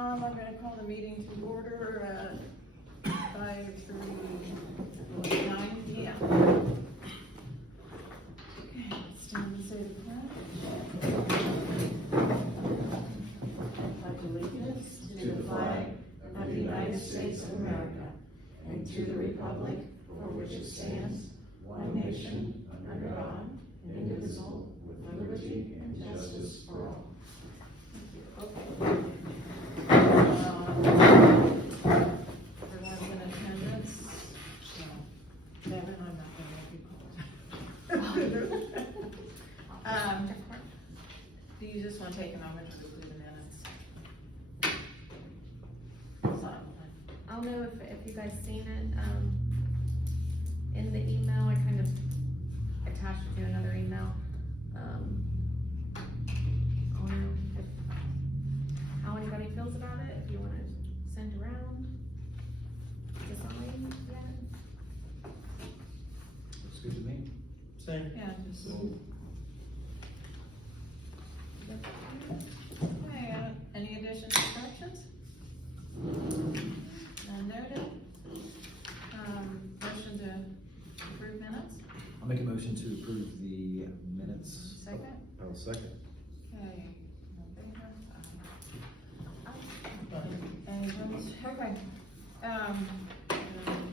I'm gonna call the meeting to order at 5:39 p.m. Okay, stand and say the pledge. I pledge allegiance to the flag of the United States of America and to the republic for which it stands, one nation, under God, indivisible, with liberty and justice for all. Okay. Everyone's in attendance. So, Devin, I'm not gonna make you call. Do you just want to take a moment to review the minutes? I'll know if you guys seen it, in the email, I kind of attached it to another email. I'll know how anybody feels about it, if you wanna send around to sign yet. Looks good to me. Same. Yeah, just. So, Okay, any additions or corrections? None noted. Motion to approve minutes? I'll make a motion to approve the minutes. Second? I'll second. Okay. All in favor? Any opposed? Okay.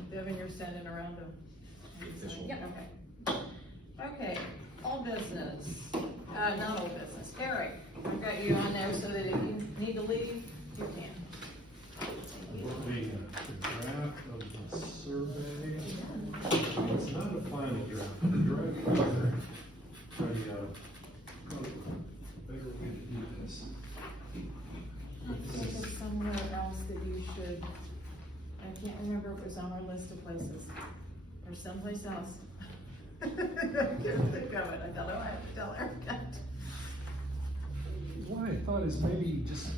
Devin, you're sending around the. Official. Yep. Okay. Okay, all business, not old business. Eric, I've got you on there so that if you need to leave, you can. The draft of the survey, it's not a final draft, the draft, probably a better way to do this. I think it's somewhere else that you should, I can't remember if it was on our list of places, or someplace else. I couldn't think of it, I thought, oh, I have to tell Eric that. What I thought is maybe just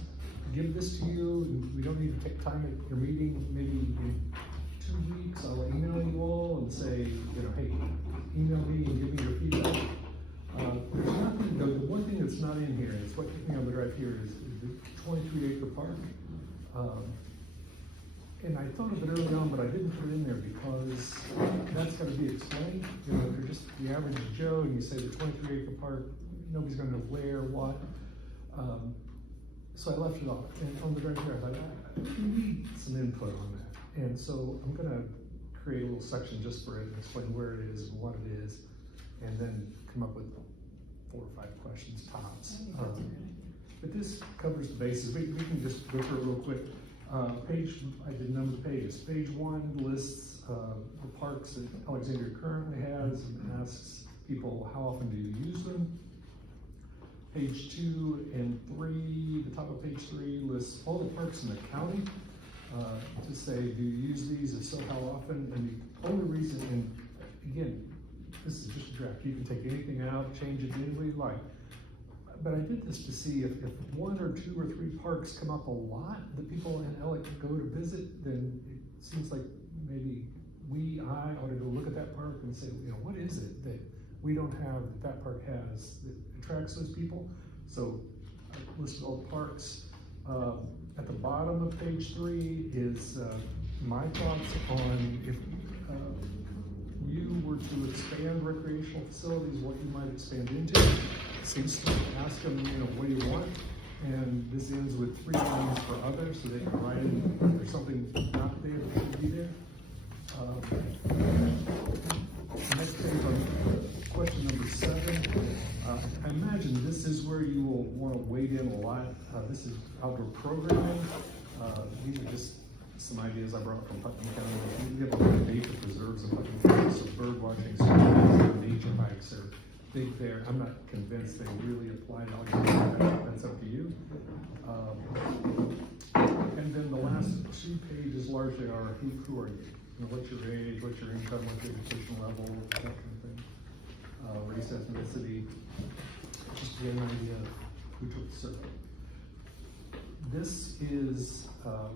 give this to you, and we don't need to take time at your meeting, maybe in 2 weeks, I'll email you all and say, hey, email me and give me your feedback. There's nothing, the one thing that's not in here, it's what took me on the drive here, is the 23-acre park. And I thought of it early on, but I didn't put it in there because that's gotta be explained. If you're just the average Joe and you say the 23-acre park, nobody's gonna know where, what. So I left it off, and on the drive here, I thought, I need some input on that. And so I'm gonna create a little section just for it and explain where it is and what it is, and then come up with 4 or 5 questions tops. But this covers the bases. We can just go through it real quick. I did number the pages. Page 1 lists the parks that Alexandria currently has and asks people, how often do you use them? Page 2 and 3, the top of page 3 lists all the parks in the county to say, do you use these? If so, how often? And the only reason, and again, this is just a draft. You can take anything out, change it any way you like. But I did this to see if 1 or 2 or 3 parks come up a lot that people in Alec go to visit, then it seems like maybe I ought to go look at that park and say, what is it that we don't have that park has that attracts those people? So I listed all the parks. At the bottom of page 3 is my thoughts on if you were to expand recreational facilities, what you might expand into. Seems to ask them, what do you want? And this ends with 3 lines for others, so they can write in if there's something not there that should be there. Next page on question number 7. I imagine this is where you will want to wade in a lot. This is outdoor programming. These are just some ideas I brought from Putnam County. We have a lot of nature preserves in Putnam County, so bird watching, nature hikes are big there. I'm not convinced they really apply to Alexandria. That's up to you. And then the last 2 pages largely are who are you? What's your age, what's your income, what's your education level, that kind of thing. Race, ethnicity, just to get an idea of who took the survey. This is,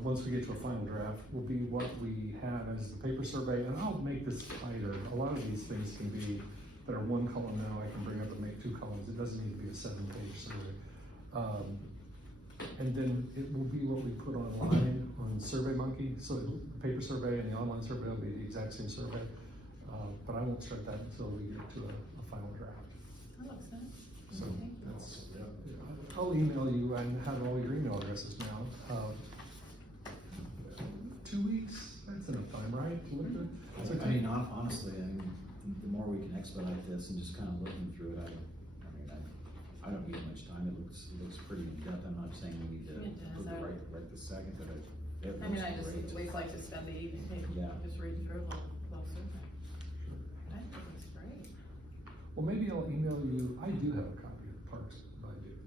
once we get to a final draft, will be what we have as the paper survey, and I'll make this tighter. A lot of these things can be, that are 1 column now, I can bring up and make 2 columns. It doesn't need to be a 7-page survey. And then it will be what we put online on SurveyMonkey, so the paper survey and the online survey will be the exact same survey. But I won't start that until we get to a final draft. That looks nice. So Okay. that's, I'll email you and have all your email addresses now. 2 weeks, that's enough time, right? to look at it? It's I okay. mean, honestly, I mean, the more we can expedite this and just kind of looking through it, I don't need much time. It looks pretty in depth. I'm not saying we need to It does, approve it right this second, but it I mean, I looks just great. always like to spend the evening, Yeah. just reading through a little closer. I think it's great. Well, maybe I'll email you, I do have a copy of the Parks budget,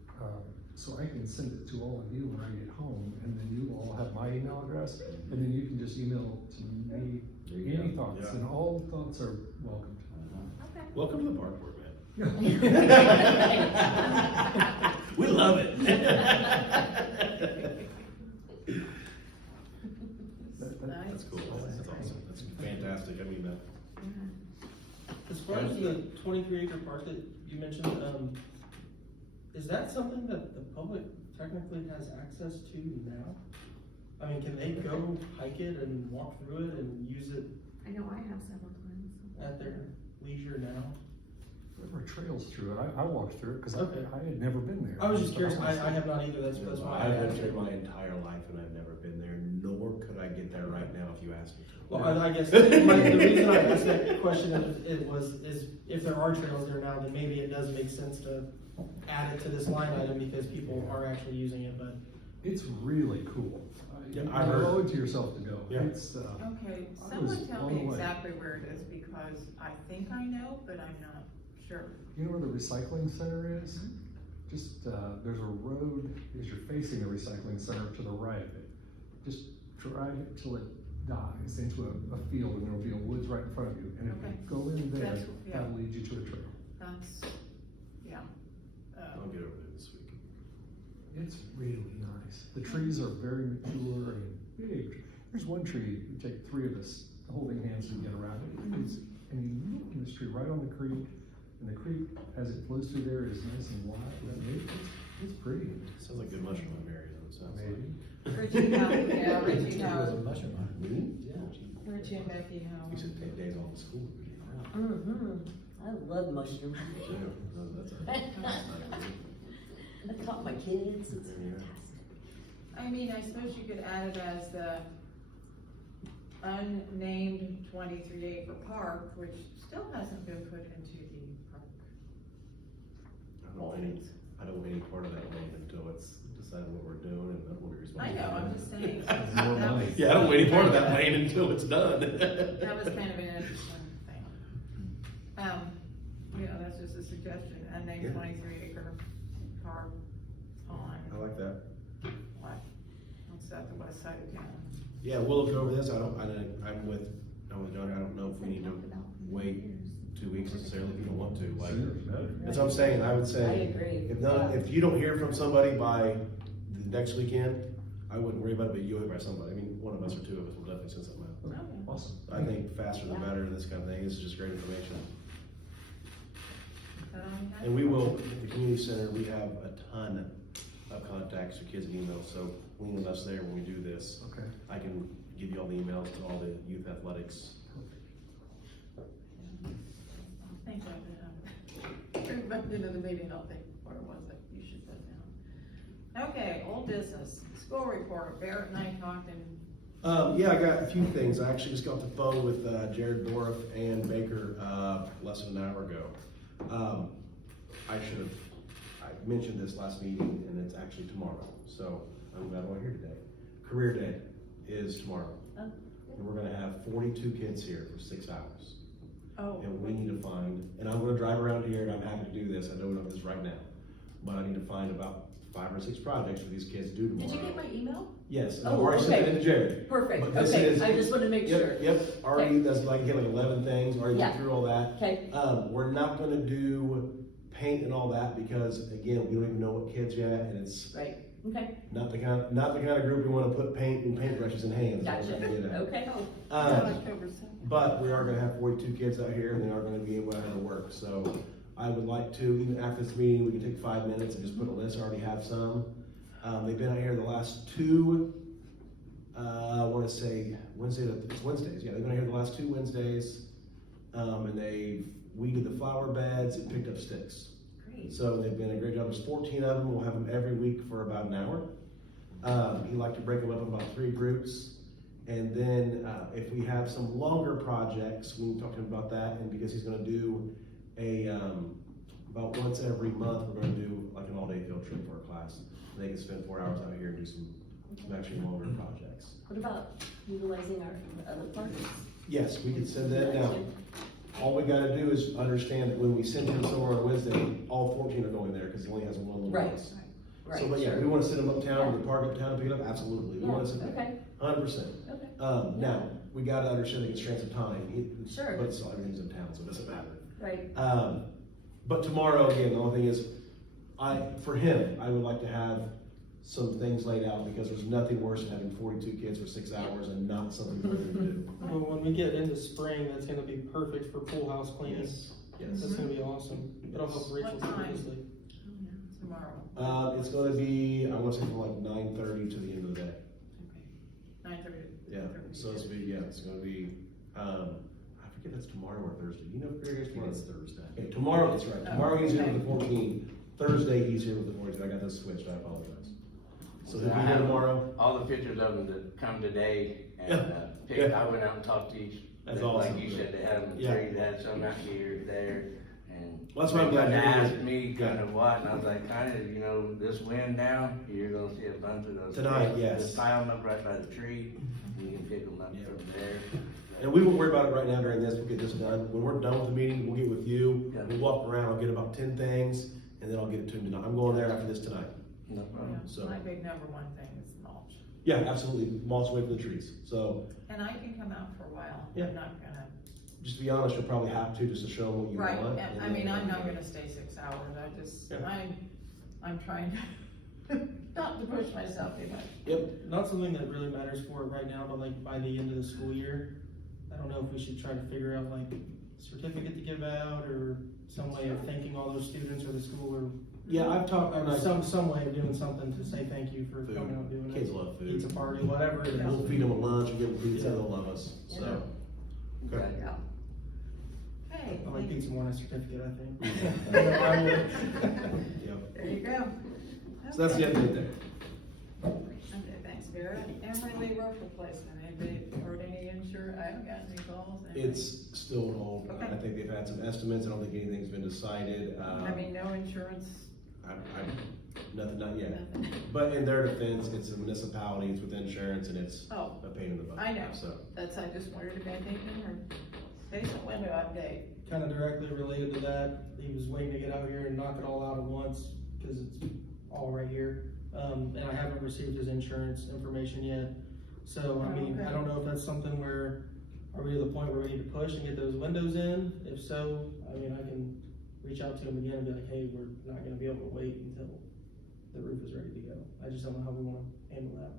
so I can send it to all of you when I get home, and then you all have my email address, and then you can just email to me There you any go. thoughts, Yeah. and all thoughts are welcome. Okay. Welcome to the park board, man. Yeah. We love it. That's cool. That's awesome. That's fantastic. I mean, As far as the 23-acre park that you mentioned, is that something that the public technically has access to now? I mean, can they go hike it and walk through it and use it I know I have several times. at their leisure now? There were trails through it, I walked through it, cause Okay. I had never been there. I was just curious, I have not either, that's why I I've lived asked. here my entire life and I've never been there, nor could I get there right now if you asked me to. Well, I guess, the reason I asked that question is if there are trails there now, then maybe it does make sense to add it to this line item because people are actually using it, but. It's really cool. Yeah, You I heard- owe it to yourself to go. Yeah. It's, Okay, I was someone tell blown me away. exactly where it is, because I think I know, but I'm not sure. you know where the recycling center is? Just, there's a road, as you're facing the recycling center to the right of it. Just drive it till it dies into a field, and there'll be a woods right in front of you. And if Okay. you go in there, That's- yeah. that'll lead you to a trail. That's, yeah. I'll get over there this week. It's really nice. The trees are very mature and big. There's one tree, you take 3 of us holding hands to get around it. And you look in this tree right on the creek, and the creek, as it flows through there, is nice and wide. I mean, it's pretty. Sounds like good mushroom area, though, it sounds like. Maybe. Richie, yeah, Richie It was a knows. mushroom hunt. Me? Yeah. Richie and Becky know. You should take days off of school. I love mushrooms. Yeah, no, that's I taught my kids, it's fantastic. I mean, I suppose you could add it as the unnamed 23-acre park, which still hasn't been put into the park. I don't want any part of that land until it's decided what we're doing and then we'll be responsible. I know, I'm just saying. More that money. was- Yeah, I don't want any part of that land until it's done. That was kind of an interesting thing. That's just a suggestion, unnamed Yeah. 23-acre park on, I like that. what, what's that, the west side of town? Yeah, we'll look over this. I'm with John. I don't know if we need to wait 2 weeks necessarily if you don't want to, like. Sooner's better. That's what I'm saying. I would say. I agree. If you don't hear from somebody by the next weekend, I wouldn't worry about it, but you'll hear by somebody. I mean, one of us or 2 of us will definitely send something out. Okay. Awesome. I think faster the better in this kind of thing. This is just great information. Is that all you have? And we will, at the community center, we have a ton of contacts for kids and emails, so lean on us there when we do this. Okay. I can give you all the emails to all the youth athletics. I'll think of it. Bring back into the meeting, I'll think what it was that you should put down. Okay, old business, school report, Barrett and I talked and Yeah, I got a few things. I actually just got off the phone with Jared Dorff and Baker less than an hour ago. I mentioned this last meeting, and it's actually tomorrow, so I'm glad I'm here today. Career Day is tomorrow. And we're gonna have 42 kids here for 6 hours. oh, And we need to find, and I'm gonna drive around here, and I'm happy to do this, I don't know this right now, but I need to find about 5 or 6 projects for these kids to do tomorrow. Did you get my email? Yes, and Oh, I've already sent okay. it to Jared. Perfect, But this okay, is- I just wanted to make sure. Yep, already, that's like, get like 11 things, already went Yeah. through all that. Okay, We're not gonna do paint and all that, because again, we don't even know what kids yet, and it's right, okay, not the kind of group we wanna put paint and paintbrushes in hands. That's what gotcha, we're gonna get at. okay. October 2nd. But we are gonna have 42 kids out here, and they are gonna be able to have to work, so I would like to, even after this meeting, we can take 5 minutes and just put a list, I already have some. They've been out here the last two, I wanna say it's Wednesdays, yeah, they've been out here the last 2 Wednesdays. And they weeded the flower beds and picked up sticks. Great. So they've been a great job. There's 14 of them. We'll have them every week for about an hour. He liked to break them up in about 3 groups. And then if we have some longer projects, we can talk to him about that. And because he's gonna do about once every month, we're gonna do like an all-day field trip for a class. And they can spend 4 hours out here and do some actually longer projects. What about utilizing our other parks? Yes, we can send that down. All we gotta do is understand that when we send him somewhere on Wednesday, all 14 are going there, because he only has one little Right. bus. Right. So, but yeah, sure. we wanna send him uptown, to the park uptown to pick it up, absolutely, we Yeah, wanna send him, okay, 100%. okay, Now, we gotta understand the constraints of time. Sure. But it's, everything's in town, so it doesn't matter. right, But tomorrow, again, the only thing is, for him, I would like to have some things laid out, because there's nothing worse than having 42 kids for 6 hours and not something for them to do. Well, when we get into spring, that's gonna be perfect for pool house cleaning. Yes. That's gonna be awesome. It'll help Rachel What time? tremendously. Tomorrow. It's gonna be, I wanna say from like 9:30 to the end of the day. Okay. 9:30. Yeah, so it's gonna be, it's gonna be, I forget if that's tomorrow or Thursday. You know, Greg, it's tomorrow. It's Thursday. Okay, tomorrow, that's right. Tomorrow he's here okay. with the 14. Thursday he's here with the 42. I got this switched, I apologize. So he'll be I here have tomorrow. all the pictures of them that come today, and, Yeah. I went out and talked to each. That's like awesome. you said, they had them, Yeah. they had some out here, there, and. Well, that's why I'm glad they you're here. asked me kind of what, and I was like, kind of, you know, this wind down, you're gonna see a bunch of those. Tonight, sticks. yes. Just pile them up right by the tree, and you can pick them up Yeah. from there. And we won't worry about it right now during this. We'll get this done. When we're done with the meeting, we'll get with you. Yeah. We'll walk around. I'll get about 10 things, and then I'll get it to him tonight. I'm going there after this tonight. No problem. So- My big number one thing is mulch. Yeah, absolutely. Mulch away from the trees. So And I can come out for a while. Yeah. I'm not gonna, just to be honest, you'll probably have to, just to show them what you right, want. and, I mean, I'm not gonna stay 6 hours. I just, Yeah. I'm trying to, not to push myself too much. Yep. Not something that really matters for it right now, but like by the end of the school year, I don't know if we should try to figure out like certificate to give out or some way of thanking all those students or the school or Yeah, I've talked, some way of doing something to say thank you for Food. coming out and doing it. Kids love food. Pizza party, whatever it is. We'll feed them a lunch, we'll give them pizza, Yeah. they'll love us, so. Okay. Yeah. Hey, I like pizza more than a certificate, I think. Yep. there you go. So that's the update there. Okay, thanks, Vera. Emery Lee roof replacement, anybody heard any insurance? I haven't gotten any calls. anything? It's still on hold. Okay. I think they've had some estimates. I don't think anything's been decided. I mean, no insurance, Nothing, not yet. nothing. But in their defense, it's a municipality, it's with insurance, and it's Oh, a pain in the butt. I know. So, that's, I just wondered if anything, or basement window update. Kind of directly related to that, he was waiting to get out here and knock it all out at once, cause it's all right here. And I haven't received his insurance information yet. So, I mean, Okay. I don't know if that's something where, are we to the point where we need to push and get those windows in? If so, I mean, I can reach out to him again and be like, hey, we're not gonna be able to wait until the roof is ready to go. I just don't know how we wanna handle that.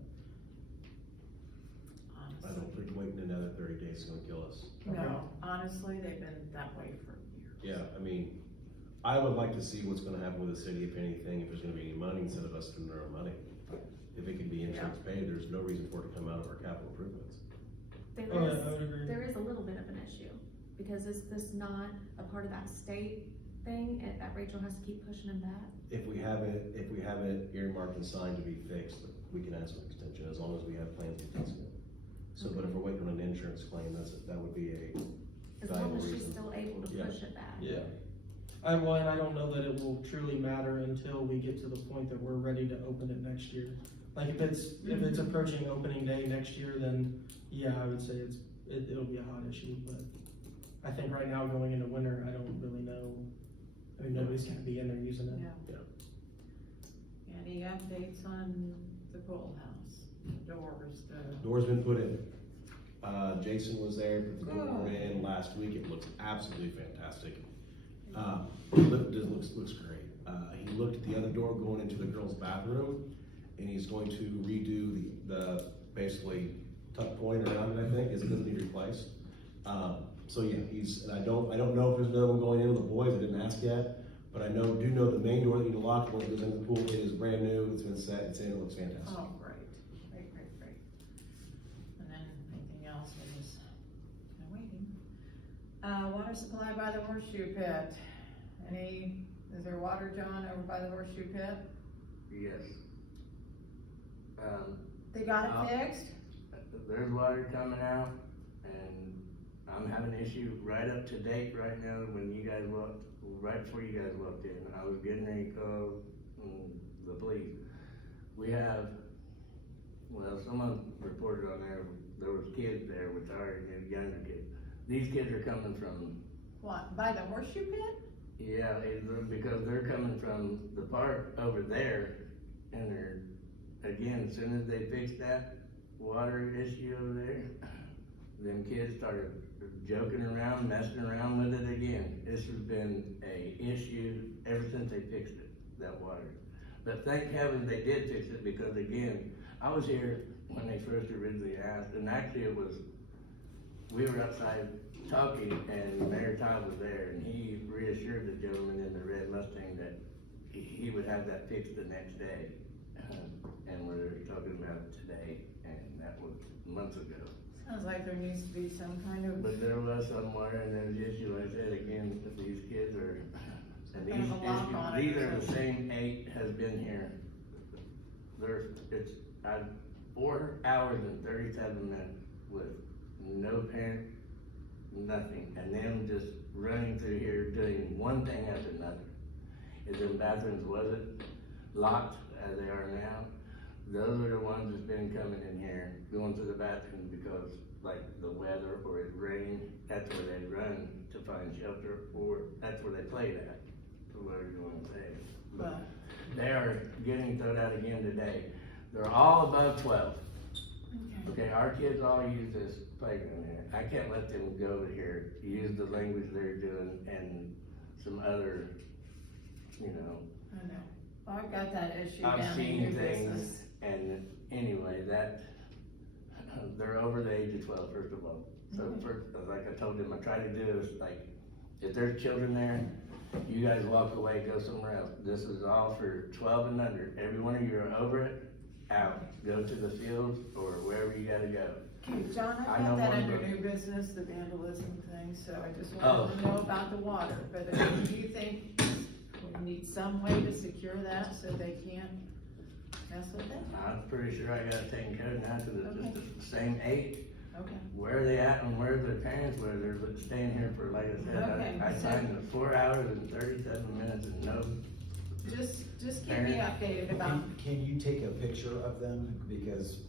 I don't think waiting another 30 days is gonna kill us. No, honestly, they've been that way for years. Yeah, I mean, I would like to see what's gonna happen with the city, if anything, if there's gonna be any money instead of us spending our own money. If it can be insurance paid, there's no reason for it to come out of our capital improvements. There Oh, yeah, is, I would agree. there is a little bit of an issue, because is this not a part of that state thing, that Rachel has to keep pushing him back? If we have it earmarked and signed to be fixed, we can ask for extension as long as we have plans to fix it. So, but if we're waiting on an insurance claim, that would be a As long valuable as she's reason. still able to Yeah. push it back. Yeah. And I don't know that it will truly matter until we get to the point that we're ready to open it next year. Like if it's approaching opening day next year, then yeah, I would say it'll be a hot issue, but I think right now going into winter, I don't really know. I mean, nobody's gonna be in there using it. Yeah. Any updates on the pool house, the doors, Door's been put in. Jason was there, put the door Good. in last week, it looks absolutely fantastic. It looks great. He looked at the other door going into the girls' bathroom, and he's going to redo the basically tuck point around it, I think, is it doesn't need replaced. So yeah, and I don't know if there's another one going in with the boys, I didn't ask yet, But I do know the main door that you lock when it goes into the pool, it is brand new, it's been set, it's in, it looks fantastic. Oh, great. And then anything else, we're just kinda waiting. Water supply by the horseshoe pit. Is there water, John, over by the horseshoe pit? Yes. They got it fixed? There's water coming out, and I'm having an issue right up to date right now. When you guys right before you guys walked in, I was getting ready to call the police. We have, well, someone reported on there was kids there, retired and younger kids. These kids are coming from, What, by the horseshoe pit? yeah, because they're coming from the park over there, and they're, again, as soon as they fix that water issue over there, them kids started joking around, messing around with it again. This has been a issue ever since they fixed it, that water. But thank heaven they did fix it, because again, I was here when they first originally asked, and actually we were outside talking, and Mayor Todd was there, and he reassured the gentleman in the red Mustang that he would have that fixed the next day. And we're talking about it today, and that was months ago. Sounds like there needs to be some kind of. But there was somewhere, and there's the issue, like I said, again, if these kids are, and Kind of a lock on it these or are the something. same 8 has been here. It's 4 hours and 37 minutes with no parent, nothing, and them just running through here doing one thing after another. If them bathrooms wasn't locked as they are now, those are the ones that's been coming in here, going to the bathroom because like the weather or it rained, that's where they run to find shelter, or that's where they played at, for whatever you wanna say. But they are getting thrown out again today. They're all above 12. Okay, our kids all use this playground here. I can't let them go over here, use the language they're doing and some other, you know. I know. Well, I've got that issue I've down in seen your things, business. and anyway, they're over the age of 12, first of all. So first, like I told them, I try to do is like, if there's children there, you guys walk away, go somewhere else. This is all for 12 and under. Every one of you are over it, out. Go to the fields or wherever you gotta go. Okay, John, I I've know got that one under of new business, the vandalism thing, so I just Oh. wanted to know about the water. But do you think we need some way to secure that so they can't mess with it? I'm pretty sure I got it taken care of now, cause it's Okay. just the same 8. Okay. Where are they at and where are their parents, where they're staying here for, like I said, Okay, I so- signed the 4 hours and 37 minutes and no, Just keep me updated about, Can you take a picture of them? Because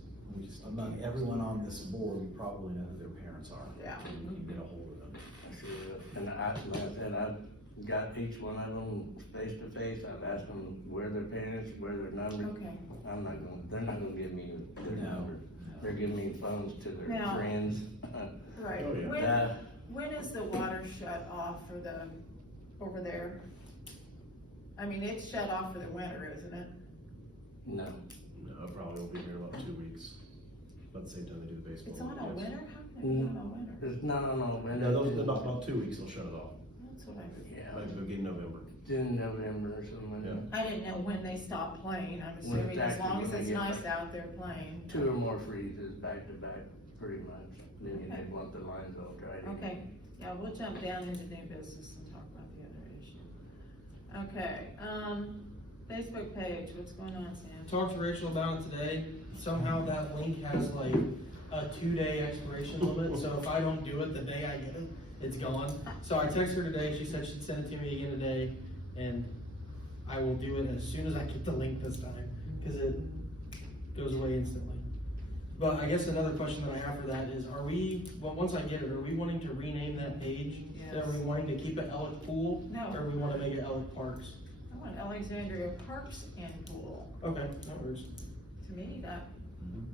among everyone on this board, we probably know who their parents are. Yeah. So we can get a hold of them. and like I said, I've got each one of them face to face. I've asked them where their parents, where their numbers. okay. They're not gonna give me their No. numbers. They're giving me phones to their Now- friends. Right. Oh, yeah. When is the water shut off for over there? I mean, it's shut off for the winter, isn't it? No, No, it probably won't be here in about 2 weeks, about the same time they do the baseball. It's on a yes. winter? How can it be on a winter? it's not on a window. No, about 2 weeks, they'll shut it off, That's what I figured. Yeah, like beginning November. in November or something. Yeah. I didn't know when they stopped playing. I'm When assuming as long as exactly when it's they get nice back. out there playing. 2 or more freezes back to back, pretty much. Then you Okay. want the lines all dried. Okay, yeah, we'll jump down into new business and talk about the other issue. Okay, Facebook page, what's going on, Sam? Talked to Rachel about it today. Somehow that link has like a 2-day expiration limit, so if I don't do it the day I get it, it's gone. So I texted her today, she said she'd send it to me again today, and I will do it as soon as I get the link this time, cause it goes away instantly. But I guess another question that I have for that is, once I get it, are we wanting to rename that page? Yes. Are we wanting to keep it Alec Pool? No. Or we wanna make it Alec Parks? I want Alexandria Parks and Pool. Okay, that works. To me, that,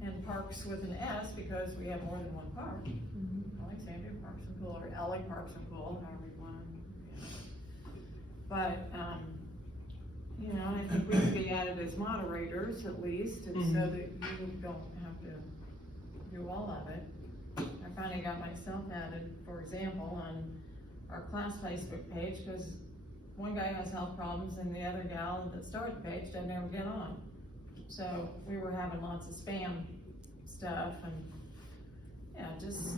and Parks with an S, because we have more than one park. Alexandria Parks and Pool, or Alec Parks and Pool, however you want to. But, you know, I think we could be added as moderators at least, and so that you don't have to do all of it. I finally got myself added, for example, on our class Facebook page, because one guy has health problems and the other gal that started the page doesn't ever get on. So we were having lots of spam stuff and, yeah, just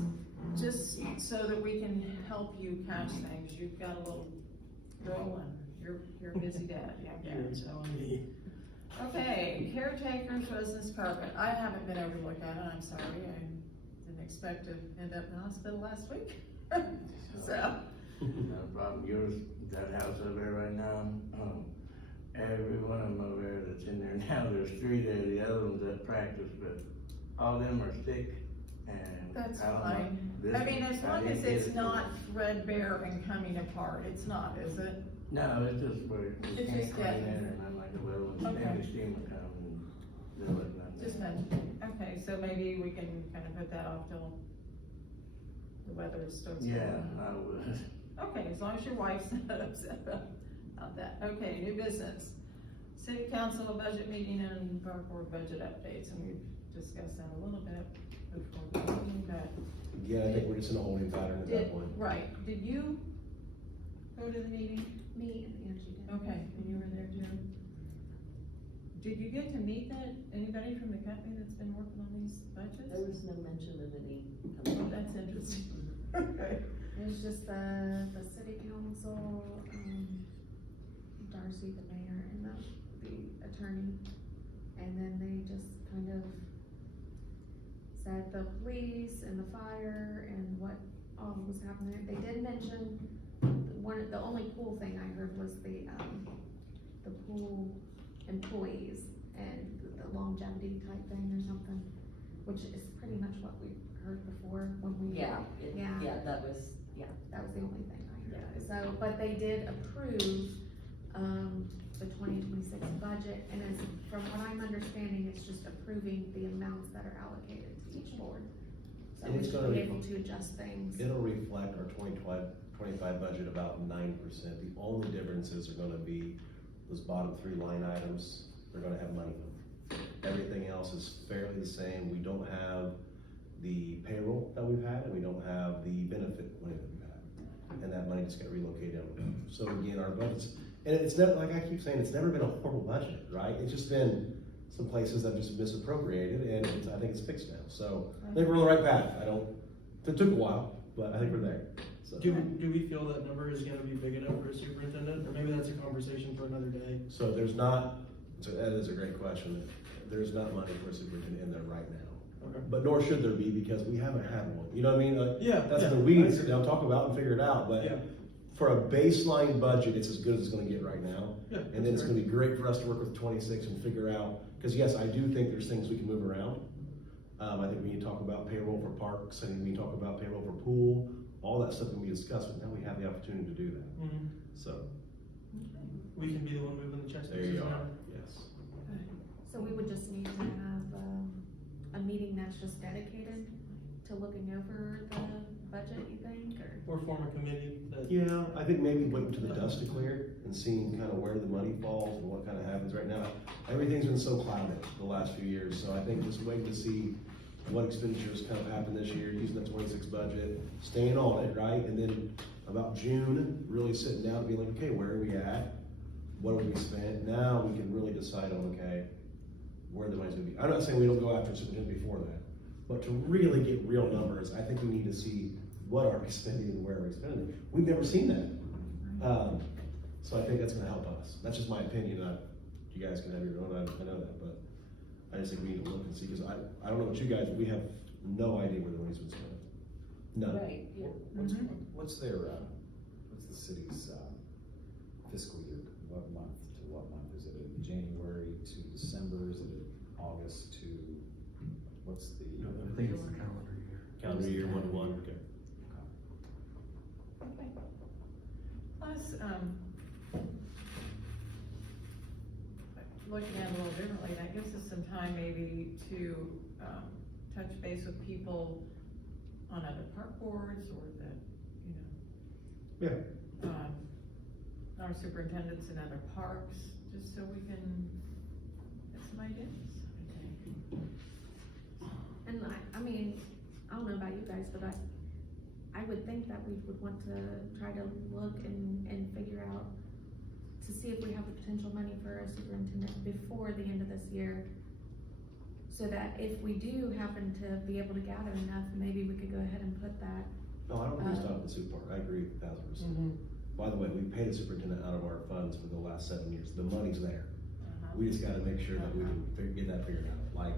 so that we can help you catch things. You've got a little girl and you're a busy dad, yeah, You're telling me. Okay, caretaker's business carpet. I haven't been over to look at it, I'm sorry. I didn't expect to end up in the hospital last week. So, No problem, yours, that house over there right now, every one of them over there that's in there now, there's 3 there, the other one's at practice, but all of them are sick, and. that's I don't know, fine. this I mean, one, as I long didn't as get it's it. not threadbare and coming apart, it's not, is it? No, it's just where you It's can't just clean getting- it, and I'm like, well, when Okay. the steam will come, and they'll let nothing. Just okay, so maybe we can kind of put that off till the weather starts. Yeah, cooling. I would. Okay, as long as your wife's not upset about that. Okay, new business. City council budget meeting and park board budget updates, and we've discussed that a little bit before the meeting, but Yeah, I think we're just in a holding pattern at that point. right, did you go to the meeting? Me and Angie did. Okay, and you were there too. Did you get to meet anybody from the company that's been working on these budgets? There was no mention of any. Oh, that's interesting. Okay. It was just the city council, Darcy, the mayor, and the attorney. And then they just kind of said the police and the fire and what all was happening. They did mention, the only cool thing I heard was the pool employees and the longevity type thing or something, which is pretty much what we heard before when we. Yeah, Yeah. that was, That was the only thing I heard. So, but they did approve, the 2026 budget, and as, from what I'm understanding, it's just approving the amounts that are allocated to each board. So And we it's should gonna be be- able to adjust things. It'll reflect our 25 budget about 9%. The only differences are gonna be those bottom 3 line items, they're gonna have money in them. Everything else is fairly the same. We don't have the payroll that we've had, and we don't have the benefit money that we've had. And that money just got relocated out. So again, our budgets, and it's never, like I keep saying, it's never been a horrible budget, right? It's just been some places that just misappropriated, and I think it's fixed now. So I think we're on the right path. It took a while, but I think we're there. So. Do we feel that number is gonna be big enough for a superintendent, or maybe that's a conversation for another day? So that is a great question. There's not money for a superintendent in there right now. Okay. But nor should there be, because we haven't had one. You know what I mean? Like, Yeah. that's yeah, something we need I to sit agree. down, talk about and figure it out, but Yeah. for a baseline budget, it's as good as it's gonna get right now. Yeah. And then it's gonna be great for us to work with 26 and figure out, because yes, I do think there's things we can move around. I think we need to talk about payroll for parks, I think we need to talk about payroll for pool, all that stuff can be discussed, but now we have the opportunity to do that. Mhm. So, We can be the one moving the checks. there you are, yes. So we would just need to have, a meeting that's just dedicated to looking over the budget, you think, or? Or form a committee that. Yeah, I think maybe waiting till the dust to clear and seeing kind of where the money falls and what kind of happens right now. Everything's been so clouded the last few years, so I think just waiting to see what expenditures kind of happen this year, using the 26 budget, staying on it, right? And then about June, really sitting down and being like, okay, where are we at? What have we spent? Now we can really decide on, okay, where the money's gonna be. I'm not saying we don't go after a superintendent before that, but to really get real numbers, I think we need to see what are we spending and where are we spending it. We've never seen that. So I think that's gonna help us. That's just my opinion. You guys can have your own, I know that, but I just think we need to look and see, because I don't know about you guys, but we have no idea where the money's been spent. None. Right, yeah. What's the city's fiscal year? What month to what month? Is it in January to December? Is it in August to, what's the? I think it's the calendar year. Calendar year 1-1, okay. Okay. Plus, looking at it a little differently, that gives us some time maybe to, touch base with people on other park boards or Yeah. our superintendents in other parks, just so we can get some ideas, I think. And I mean, I don't know about you guys, but I would think that we would want to try to look and figure out to see if we have the potential money for a superintendent before the end of this year. So that if we do happen to be able to gather enough, maybe we could go ahead and put that. No, I don't think it's not the super part, I agree 1,000%. By the way, we pay the superintendent out of our funds for the last 7 years, the money's there. We just gotta make sure that we can get that figured out, like,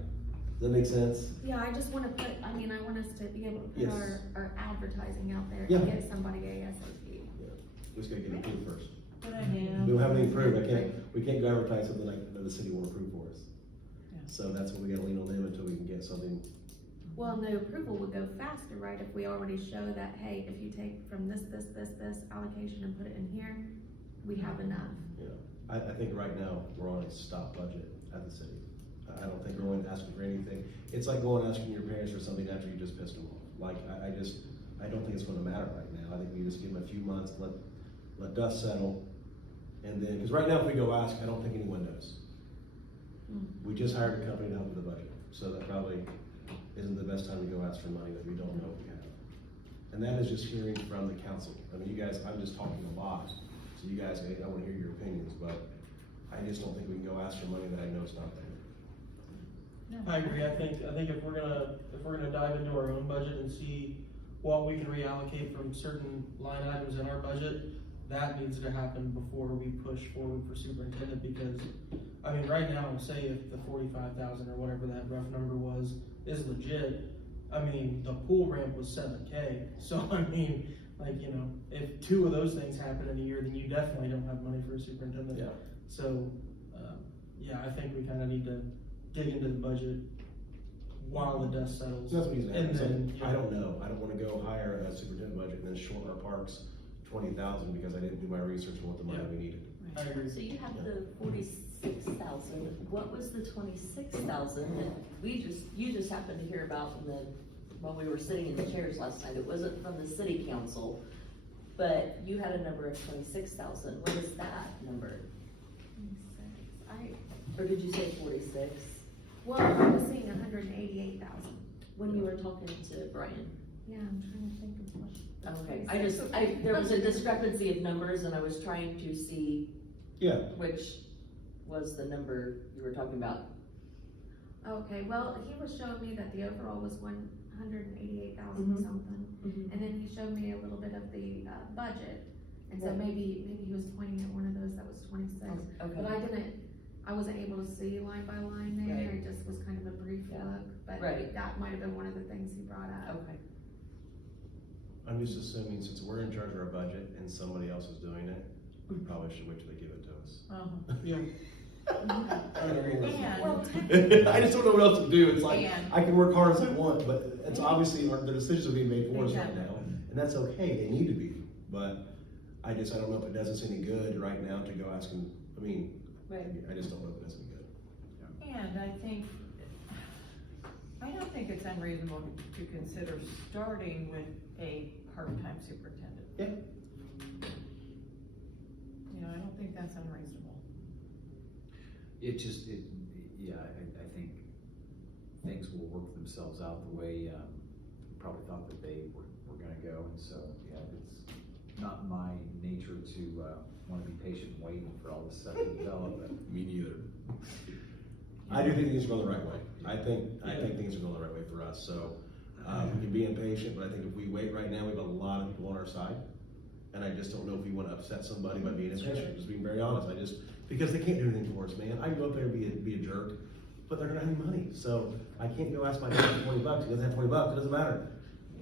does that make sense? Yeah, I just wanna put, I mean, I want us to be able to put Yes. our advertising out there Yeah. and get somebody ASAP. We just gotta get it approved first. Good idea. We don't have anything approved, we can't go advertise something like that the city won't approve for us. So that's what we gotta lean on them until we can get something. Well, no approval would go faster, right, if we already show that, hey, if you take from this allocation and put it in here, we have enough. You know, I think right now, we're on a stop budget at the city. I don't think we're going to ask for anything. It's like going and asking your parents for something after you just pissed them off. Like, I don't think it's gonna matter right now. I think we just give them a few months, let dust settle. And then, cause right now, if we go ask, I don't think anyone knows. We just hired a company to help with the budget, so that probably isn't the best time to go ask for money that we don't know we have. And that is just hearing from the council. I mean, you guys, I'm just talking a lot, so you guys, I wanna hear your opinions, but I just don't think we can go ask for money that I know is not there. I agree, I think if we're gonna dive into our own budget and see what we can reallocate from certain line items in our budget, that needs to happen before we push forward for superintendent, because, I mean, right now, say if the 45,000 or whatever that rough number was is legit, I mean, the pool ramp was 7K, so I mean, like, you know, if 2 of those things happen in a year, then you definitely don't have money for a superintendent. Yeah. So, yeah, I think we kinda need to dig into the budget while the dust settles. So that's what he's And then, I don't know, I don't wanna go hire a superintendent budget and then shorten our parks 20,000 because I didn't do my research on what the money we needed. I agree. So you have the 46,000, what was the 26,000 that you just happened to hear about when we were sitting in the chairs last night? It wasn't from the city council, but you had a number of 26,000, what is that number? Or did you say 46? Well, I was saying 188,000. When you were talking to Brian? Yeah, I'm trying to think of what. Okay, there was a discrepancy of numbers and I was trying to see Yeah, which was the number you were talking about. Okay, well, he was showing me that the overall was 188,000 Mhm. something, Mhm. and then he showed me a little bit of the budget, and so Right. maybe he was pointing at one of those that was 26. Okay. But I wasn't able to see line by line there. Right. It just was kind of a brief Yeah. look, but Right. that might have been one of the things he brought up. Okay. I'm just assuming since we're in charge of our budget and somebody else is doing it, we probably should wait till they give it to us. Yeah. And, I just don't know what else to do, it's like, And- I can work hard as I want, but it's obviously, the decisions are being made for us right Exactly. now, and that's okay, they need to be, but I don't know if it does us any good right now to go asking, I mean, Right. I just don't know if it does any good. and I don't think it's unreasonable to consider starting with a part-time superintendent. Yeah. You know, I don't think that's unreasonable. Yeah, I think things will work themselves out the way, you probably thought that they were gonna go, and so, yeah, it's not my nature to, wanna be patient and waiting for all this stuff to develop, but. Me neither. I do think things are going the right way. I think things are going the right way for us, so, we can be impatient, but I think if we wait right now, we have a lot of people on our side. And I just don't know if we wanna upset somebody by being impatient, just being very honest, because they can't do anything for us, man. I can go up there and be a jerk, but they're gonna have any money, so I can't go ask my dad for $20, he doesn't have $20, it doesn't matter.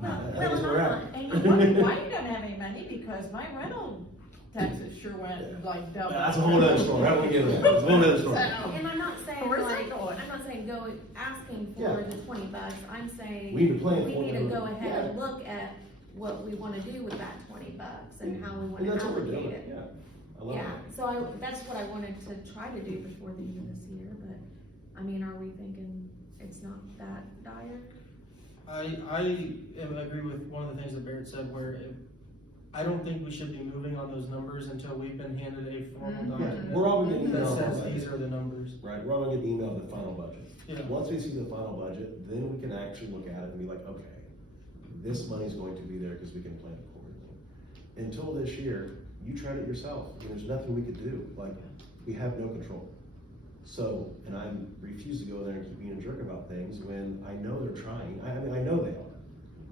I think that's where we're at. And you wonder why you don't have any money, because my rental taxes sure went like double. That's a whole other story, I don't wanna get into that, it's a whole other story. And I'm not saying Where's like, it going? I'm not saying go asking Yeah. for the $20, I'm saying. We need to plan We for need to it. go ahead and Yeah. look at what we wanna do with that $20 and how we And wanna that's what we're allocate doing, it. yeah, I love Yeah, it. so that's what I wanted to try to do before the end of this year, but, I mean, are we thinking it's not that dire? I agree with one of the things that Barrett said, where I don't think we should be moving on those numbers until we've been handed a formal Mhm. Yeah, document we're all gonna get that email says budget. these are the numbers. Right, we're all gonna get the email of the final budget. Yeah. Once we see the final budget, then we can actually look at it and be like, okay, this money's going to be there because we can plan accordingly. Until this year, you tried it yourself, I mean, there's nothing we could do, like, we have no control. So, and I refuse to go there and keep being a jerk about things when I know they're trying, I mean, I know they are,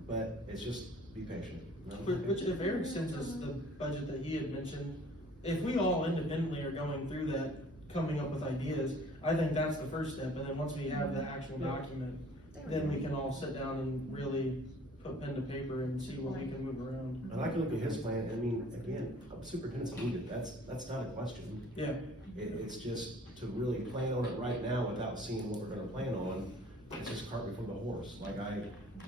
but it's just, be patient. Which if Eric sends us the budget that he had mentioned, if we all independently are going through that, coming up with ideas, I think that's the first step, and then once we have the actual document, then we can all sit down and really put pen to paper and see what we can move around. And I can look at his plan, I mean, again, superintendent's needed, that's not a question. Yeah. It's just to really plan on it right now without seeing what we're gonna plan on, it's just cart before the horse. Like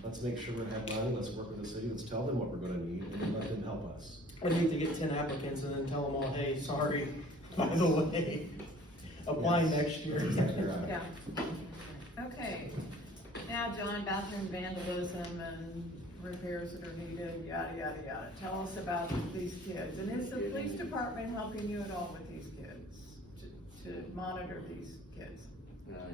let's make sure we're gonna have money, let's work with the city, let's tell them what we're gonna need, and then let them help us. I'd hate to get 10 applicants and then tell them all, hey, sorry, by the way, apply Yes. next year. Exactly right. Yeah. Okay, now John, bathroom vandalism and repairs that are needed, yada, yada, yada. Tell us about these kids, and is the police department helping you at all with these kids, to monitor these kids?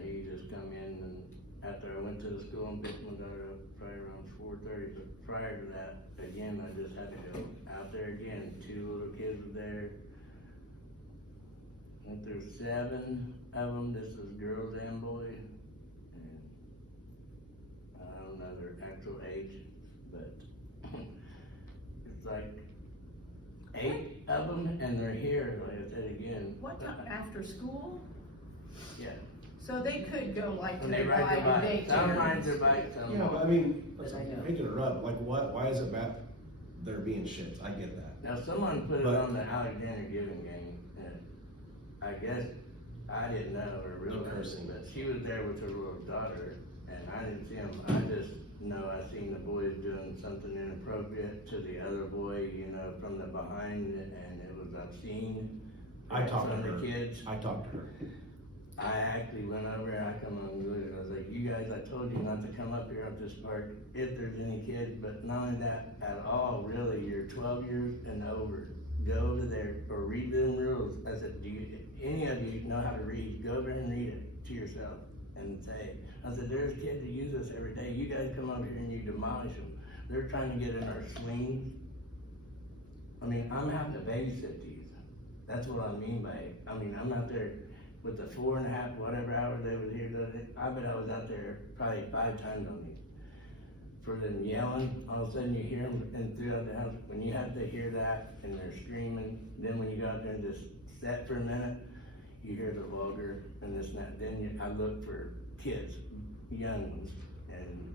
He just come in and after I went to the school and picked my daughter up probably around 4:30, but prior to that, again, I just had to go out there again, 2 little kids were there. I think there's 7 of them, this is girls and boys, and I don't know their actual age, but it's like 8 of them, and they're here, like I said again. What time, after school? Yeah, So they could go like to when the they ride their ride bike, and some ride their bike, some. Yeah, but I mean, But I know. make it interrupt, like why is it bad they're being shipped? I get that. Now, someone put it But- on the Alexandria giving game, and I guess I didn't know her real person, but she was there with her little daughter, and I didn't see them. I just know I seen the boys doing something inappropriate to the other boy, you know, from the behind, and it was obscene. I talked to From her. the kids. I talked to her. I actually went over and I come on and I was like, you guys, I told you not to come up here at this park if there's any kids, but not only that at all, really, you're 12 years and over. Go over there or read them rules. I said, do you, any of you know how to read? Go over and read it to yourself and say, I said, there's kids that use this every day. You guys come over here and you demolish them. They're trying to get in our swings. I mean, I'm having to babysit these. That's what I mean by it. I mean, I'm out there with the 4.5, whatever hours they were here, I bet I was out there probably 5 times on these. For them yelling, all of a sudden you hear them and throughout the house, when you have to hear that and they're screaming, then when you go out there and just sit for a minute, you hear the vulgar and this and that, then I look for kids, young ones, and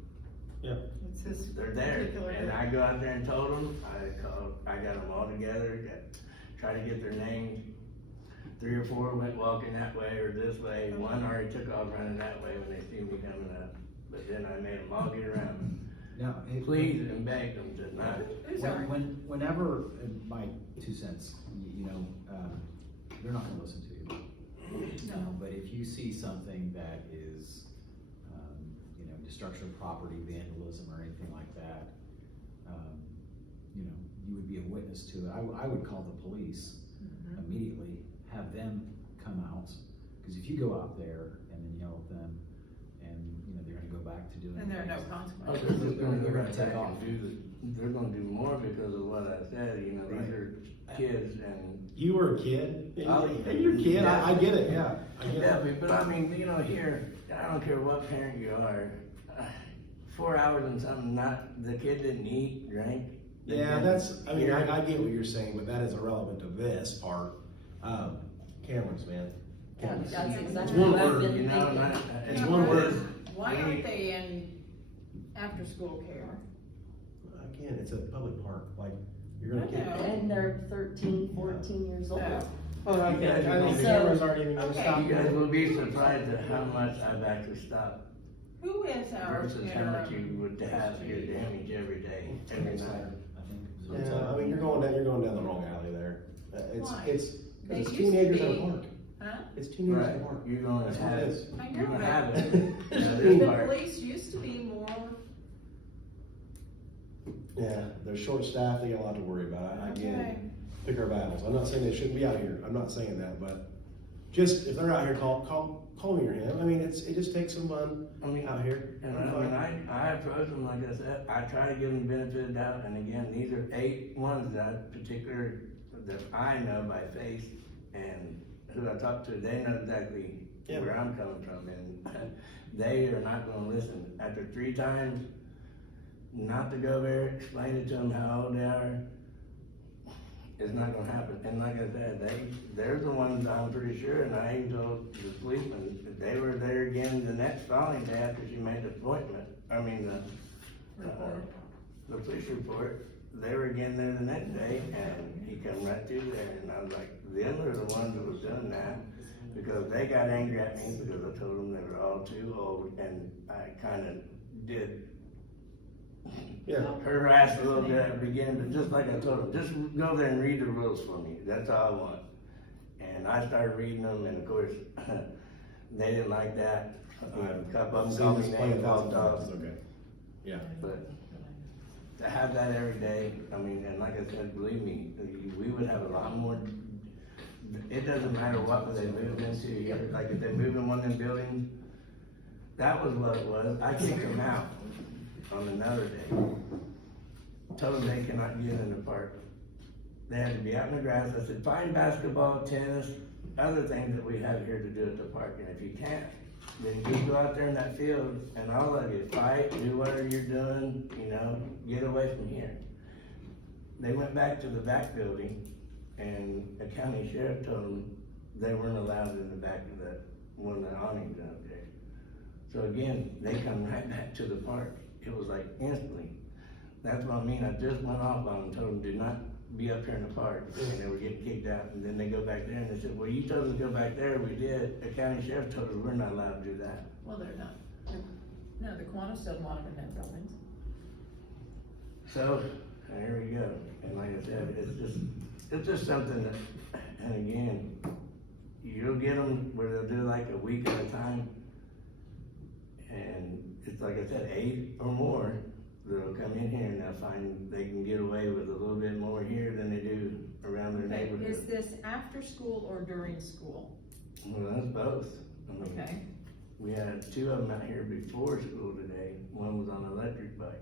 It's this they're there, particular and group. I go out there and told them, I got them all together, try to get their names. 3 or 4 went walking that way or this way, 1 already took off running that way when they see me coming up, but then I made them all get around. Now, hey, Please and beg them to not. Who's our- whenever, my 2 cents, you know, they're not gonna listen to you. No. But if you see something that is, you know, destruction of property, vandalism, or anything like that, you know, you would be a witness to it. I would call the police immediately, have them come out, because if you go out there and then yell at them, and, you know, they're gonna go back to doing. And there are no things. Oh, consequences. they're gonna They're gonna right take back off. and they're gonna do more because of what I said, you know, these are kids and. You were a kid? Oh, And you're a kid, I get it, yeah, I get Yeah, it. but I mean, you know, here, I don't care what parent you are, 4 hours and something, the kid didn't eat, drink. Yeah, that's, I mean, Here. I get what you're saying, but that is irrelevant to this part. Cameras, man. Yeah, Cameras. that's It's exactly one what I've word, been You know, thinking. not. It's one word. Why aren't they in after-school care? Again, it's a public park, like, you're gonna I get. know. And they're 13, 14 years old. No. Oh, I think the So- cameras aren't even gonna Okay. stop. You guys will be surprised at how much I've actually stopped Who is our versus how much you interim? would have here damage every day, every night. I think. Yeah, I mean, you're going down the wrong alley there. Why? It's They used to teenagers at a be- park. Huh? It's teenagers at Right, a park. you're gonna That's what have it it, is. I you're know, gonna but have it. Now, this the part, police used to be more, Yeah, they're short-staffed, they got a lot to worry about, I get okay. it. Pick our battles, I'm not saying they shouldn't be out here, I'm not saying that, but just, if they're out here, call me or him, I mean, it just takes some fun I mean, out here. and I approach them, like I said, I try to give them the benefit of the doubt, and again, these are 8 ones that that I know by face and who I talk to, they know exactly Yeah. where I'm coming from, and they are not gonna listen. After 3 times, not to go there, explain it to them how old they are, it's not gonna happen. And like I said, they're the ones, I'm pretty sure, and I even told the policeman, that they were there again the next following day after she made the appointment, the police report. They were again there the next day, and he come right through there, and I was like, them are the ones that was doing that, because they got angry at me, because I told them they were all too old, and I kinda did Yeah. harass a little bit at the beginning, but just like I told them, just go there and read the rules for me, that's all I want. And I started reading them, and of course, they didn't like that. A couple of them called me names, walked off, Okay. Yeah. but to have that every day, I mean, and like I said, believe me, we would have a lot more. It doesn't matter what they moved into here, like if they moved in one of them buildings, that was what it was. I kicked them out on another day. Told them they cannot get in the park. They had to be out in the grass. I said, find basketball, tennis, other things that we have here to do at the park, and if you can't, then you go out there in that field and all of you fight, do whatever you're doing, you know, get away from here. They went back to the back building, and the county sheriff told them they weren't allowed in the back of that, one of the awnings out there. So again, they come right back to the park. It was like instantly. That's what I mean, I just went off on them, told them do not be up here in the park, and they were getting kicked out, and then they go back there and they said, well, you told us to go back there, we did. The county sheriff told us we're not allowed to do that. Well, they're not. No, the Kiwanis doesn't want them in their buildings. So, here we go, and like I said, it's just something that, and again, you'll get them where they'll do like a week at a time, and it's like I said, 8 or more, they'll come in here and they'll find they can get away with a little bit more here than they do around their Okay, neighborhood. is this after school or during school? Well, that's both. I mean, Okay, we had 2 of them out here before school today, one was on an electric bike.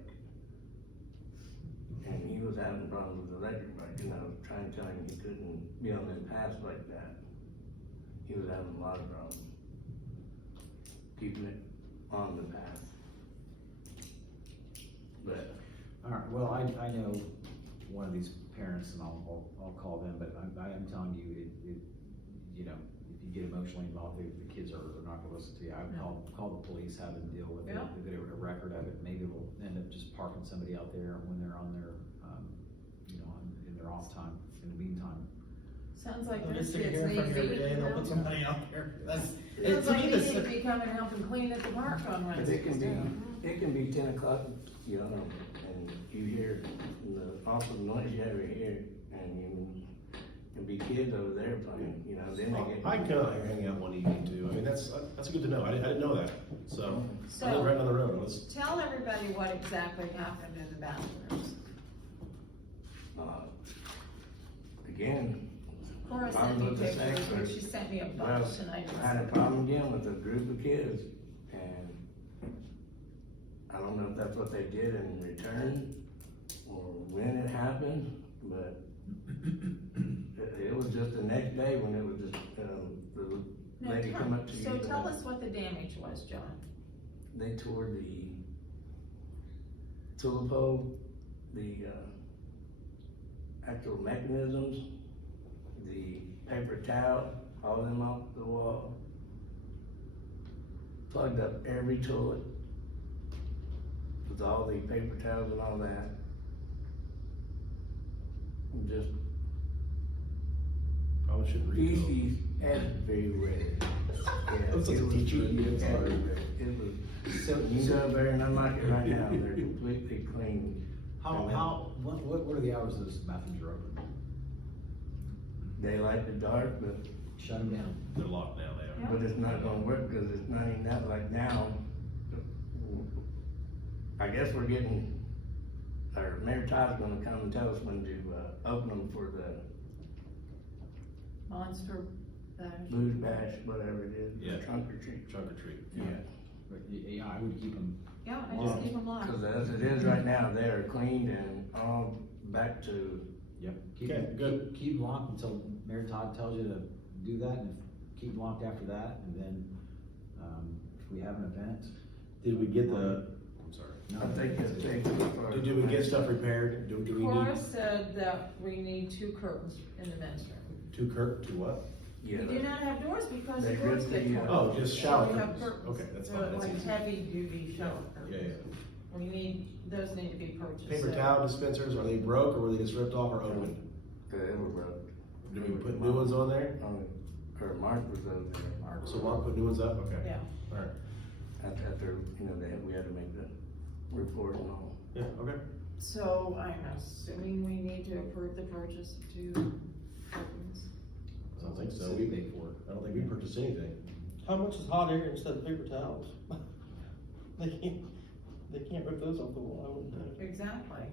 And he was having problems with the electric bike, and I was trying to tell him he couldn't be on this path like that. He was having a lot of problems keeping it on the path. But, Alright, well, I know one of these parents, and I'll call them, but I'm telling you, you know, if you get emotionally involved, the kids are not gonna listen to you. I would call the police, have them deal with it, Yeah. get a record of it, maybe we'll end up just parking somebody out there when they're on their, you know, in their off time, in the meantime. sounds like They'll there's just sit kids here in front of you every need day and they'll to put somebody out there. That's, Sounds to like me, you this- need to be coming and helping clean at the park on but Wednesdays. it can be 10 o'clock, you know, and you hear the awesome noise you ever hear, and you can be kids over there playing, you know, then they get. I can come out here and hang out one evening too. I mean, that's good to know. I didn't know that. So, I live So- right down the road. Let's, Tell everybody what exactly happened in the bathrooms. Again, Cora sent Problem me with the pictures, sex, or she sent me a well, bunch, and I just. I had a problem again with a group of kids, and I don't know if that's what they did in return, or when it happened, but it was just the next day when it was just, the Now, lady come up to you. So tell us what the damage was, John. They tore the tulip pole, the, actual mechanisms, the paper towel, all of them off the wall. Plugged up every toilet with all the paper towels and all that. And just probably should read. feces everywhere. Yeah, Looks like it a was teacher. feces everywhere. It was, so you can go over there and unlock it right now, they're completely clean. What are the hours those bathrooms are open? They like the dark, but Shut them down. They're locked now, they are. But it's not gonna work, cause it's not even that, like now, I guess we're getting, or Mayor Todd's gonna come and tell us when to, open them for the Monster bash. blues bash, whatever it is, Yeah. trunk or treat. Trunk or treat. Yeah. But, yeah, I would keep them, Yeah, I just keep them locked. Cause as it is right now, they are cleaned and all back to Yep. Keep Okay, it- good. Keep them locked until Mayor Todd tells you to do that, and keep them locked after that, and then, if we have an event. Did we get the, I'm sorry, no, I think it's safe for. did we get stuff repaired? Do we Cora need said that we need 2 curtains in the men's room. to what? Yeah. We do not have doors because the They're doors good get to, torn. Oh, just shower We have curtains. Okay, that's They're fine, that's like easy. heavy duty shower Yeah, curtains. Those need to be purchased. Paper so- towel dispensers, are they broke or were they just ripped off or opened? They were broke. Do we put new ones on there? Or Mark was over there. So Mark put new ones up? Okay. Yeah, Alright, After, we had to make the report and all. yeah, okay. so I'm assuming we need to approve the purchase of 2 curtains. I don't think so. City paid for it. I don't think we purchased anything. How much is hot air instead of paper towels? They can't rip those off the wall, I wouldn't think. Exactly.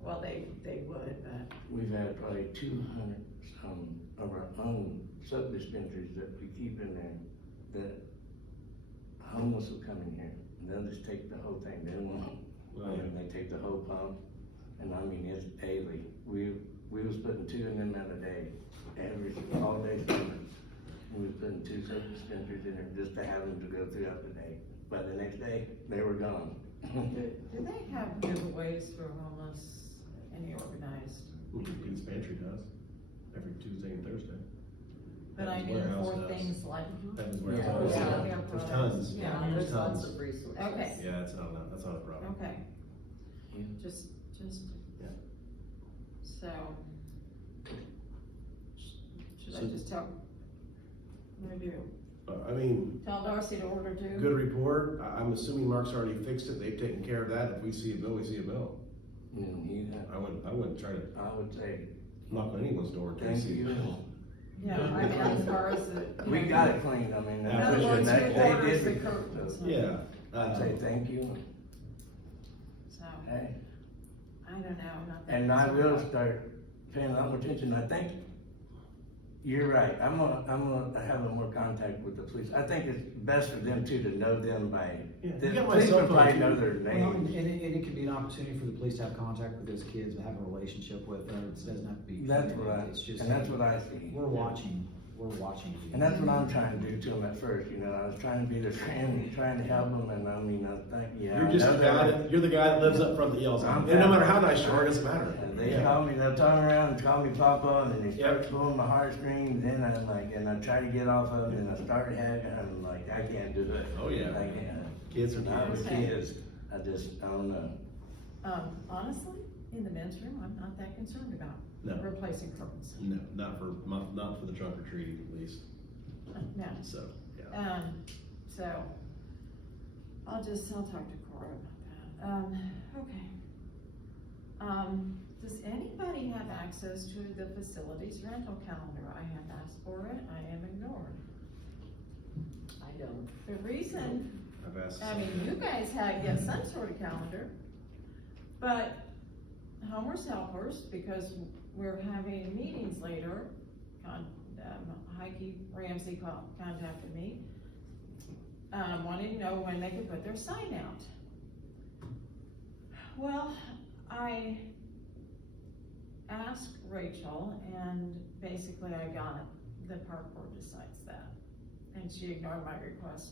Well, they would, but, We've had probably 200 of our own soap dispensaries that we keep in there, that homeless will come in here, and they'll just take the whole thing, they don't want, they take the whole pump, and I mean, it's daily. We was putting 2 in them out a day, all day summer. We was putting 2 soap dispensers in there just to have them to go throughout the day. By the next day, they were gone. do they have giveaways for homeless, any organized? Pete's Pantry does, every Tuesday and Thursday. But I Evans mean, Warehouse for does. things like, Evans Yeah. Warehouse. Yeah. There's tons. Yeah, There's lots tons. of resources. Okay. Yeah, that's not a problem. okay, Yeah. just, Yeah. so. Should I So- just tell, what do I do? I mean, Tell Darcy to order 2? good report. I'm assuming Mark's already fixed it. They've taken care of that. If we see a bill, we see a bill. I wouldn't try to I would say, knock on anyone's door until we thank see a you. bill. Yeah, I mean, as far as the. We got it cleaned, I mean, In other words, they who orders did the it, curtains? so Yeah. I'd say thank you, So, hey, I don't know, not that. and I concerned will about- start paying a lot more attention, I think, you're right, I'm gonna have a little more contact with the police, I think it's best for them too, to know them by, Yeah, the you got my police cell would phone, probably too. know their Well, and names. it can be an opportunity for the police to have contact with those kids, and have a relationship with them, it doesn't have to be. That's what it's just. and that's what I see. We're watching you. And that's what I'm trying to do to them at first, I was trying to be their friend, trying to help them, and I mean, I think, yeah. You're just I the know guy they're- you're the guy that lives up front that yells. I'm And no matter bad. how nice you are, it doesn't matter. And they Yeah. call me, they'll turn around and call me Papa, and they start Yep. pulling my heartstrings, then I'm like, and I try to get off of it, and I start having, I'm like, I can't do it. Oh, yeah. I can't. Kids are When I was kids. Okay. kids, I don't know. Honestly, in the men's room, I'm not that concerned about No. replacing curtains. No, not for the trunk or treating at least, No, so, yeah. so, I'll talk to Cora about that. Okay. Does anybody have access to the facilities rental calendar? I have asked for it, I am ignored. I don't. The reason, I've asked. I mean, you guys get some sort of calendar, but Homer's Helpers, because we're having meetings later, Heike Ramsey contacted me, wanting to know when they could put their sign out. Well, I asked Rachel, and basically I got the park board decides that. And she ignored my request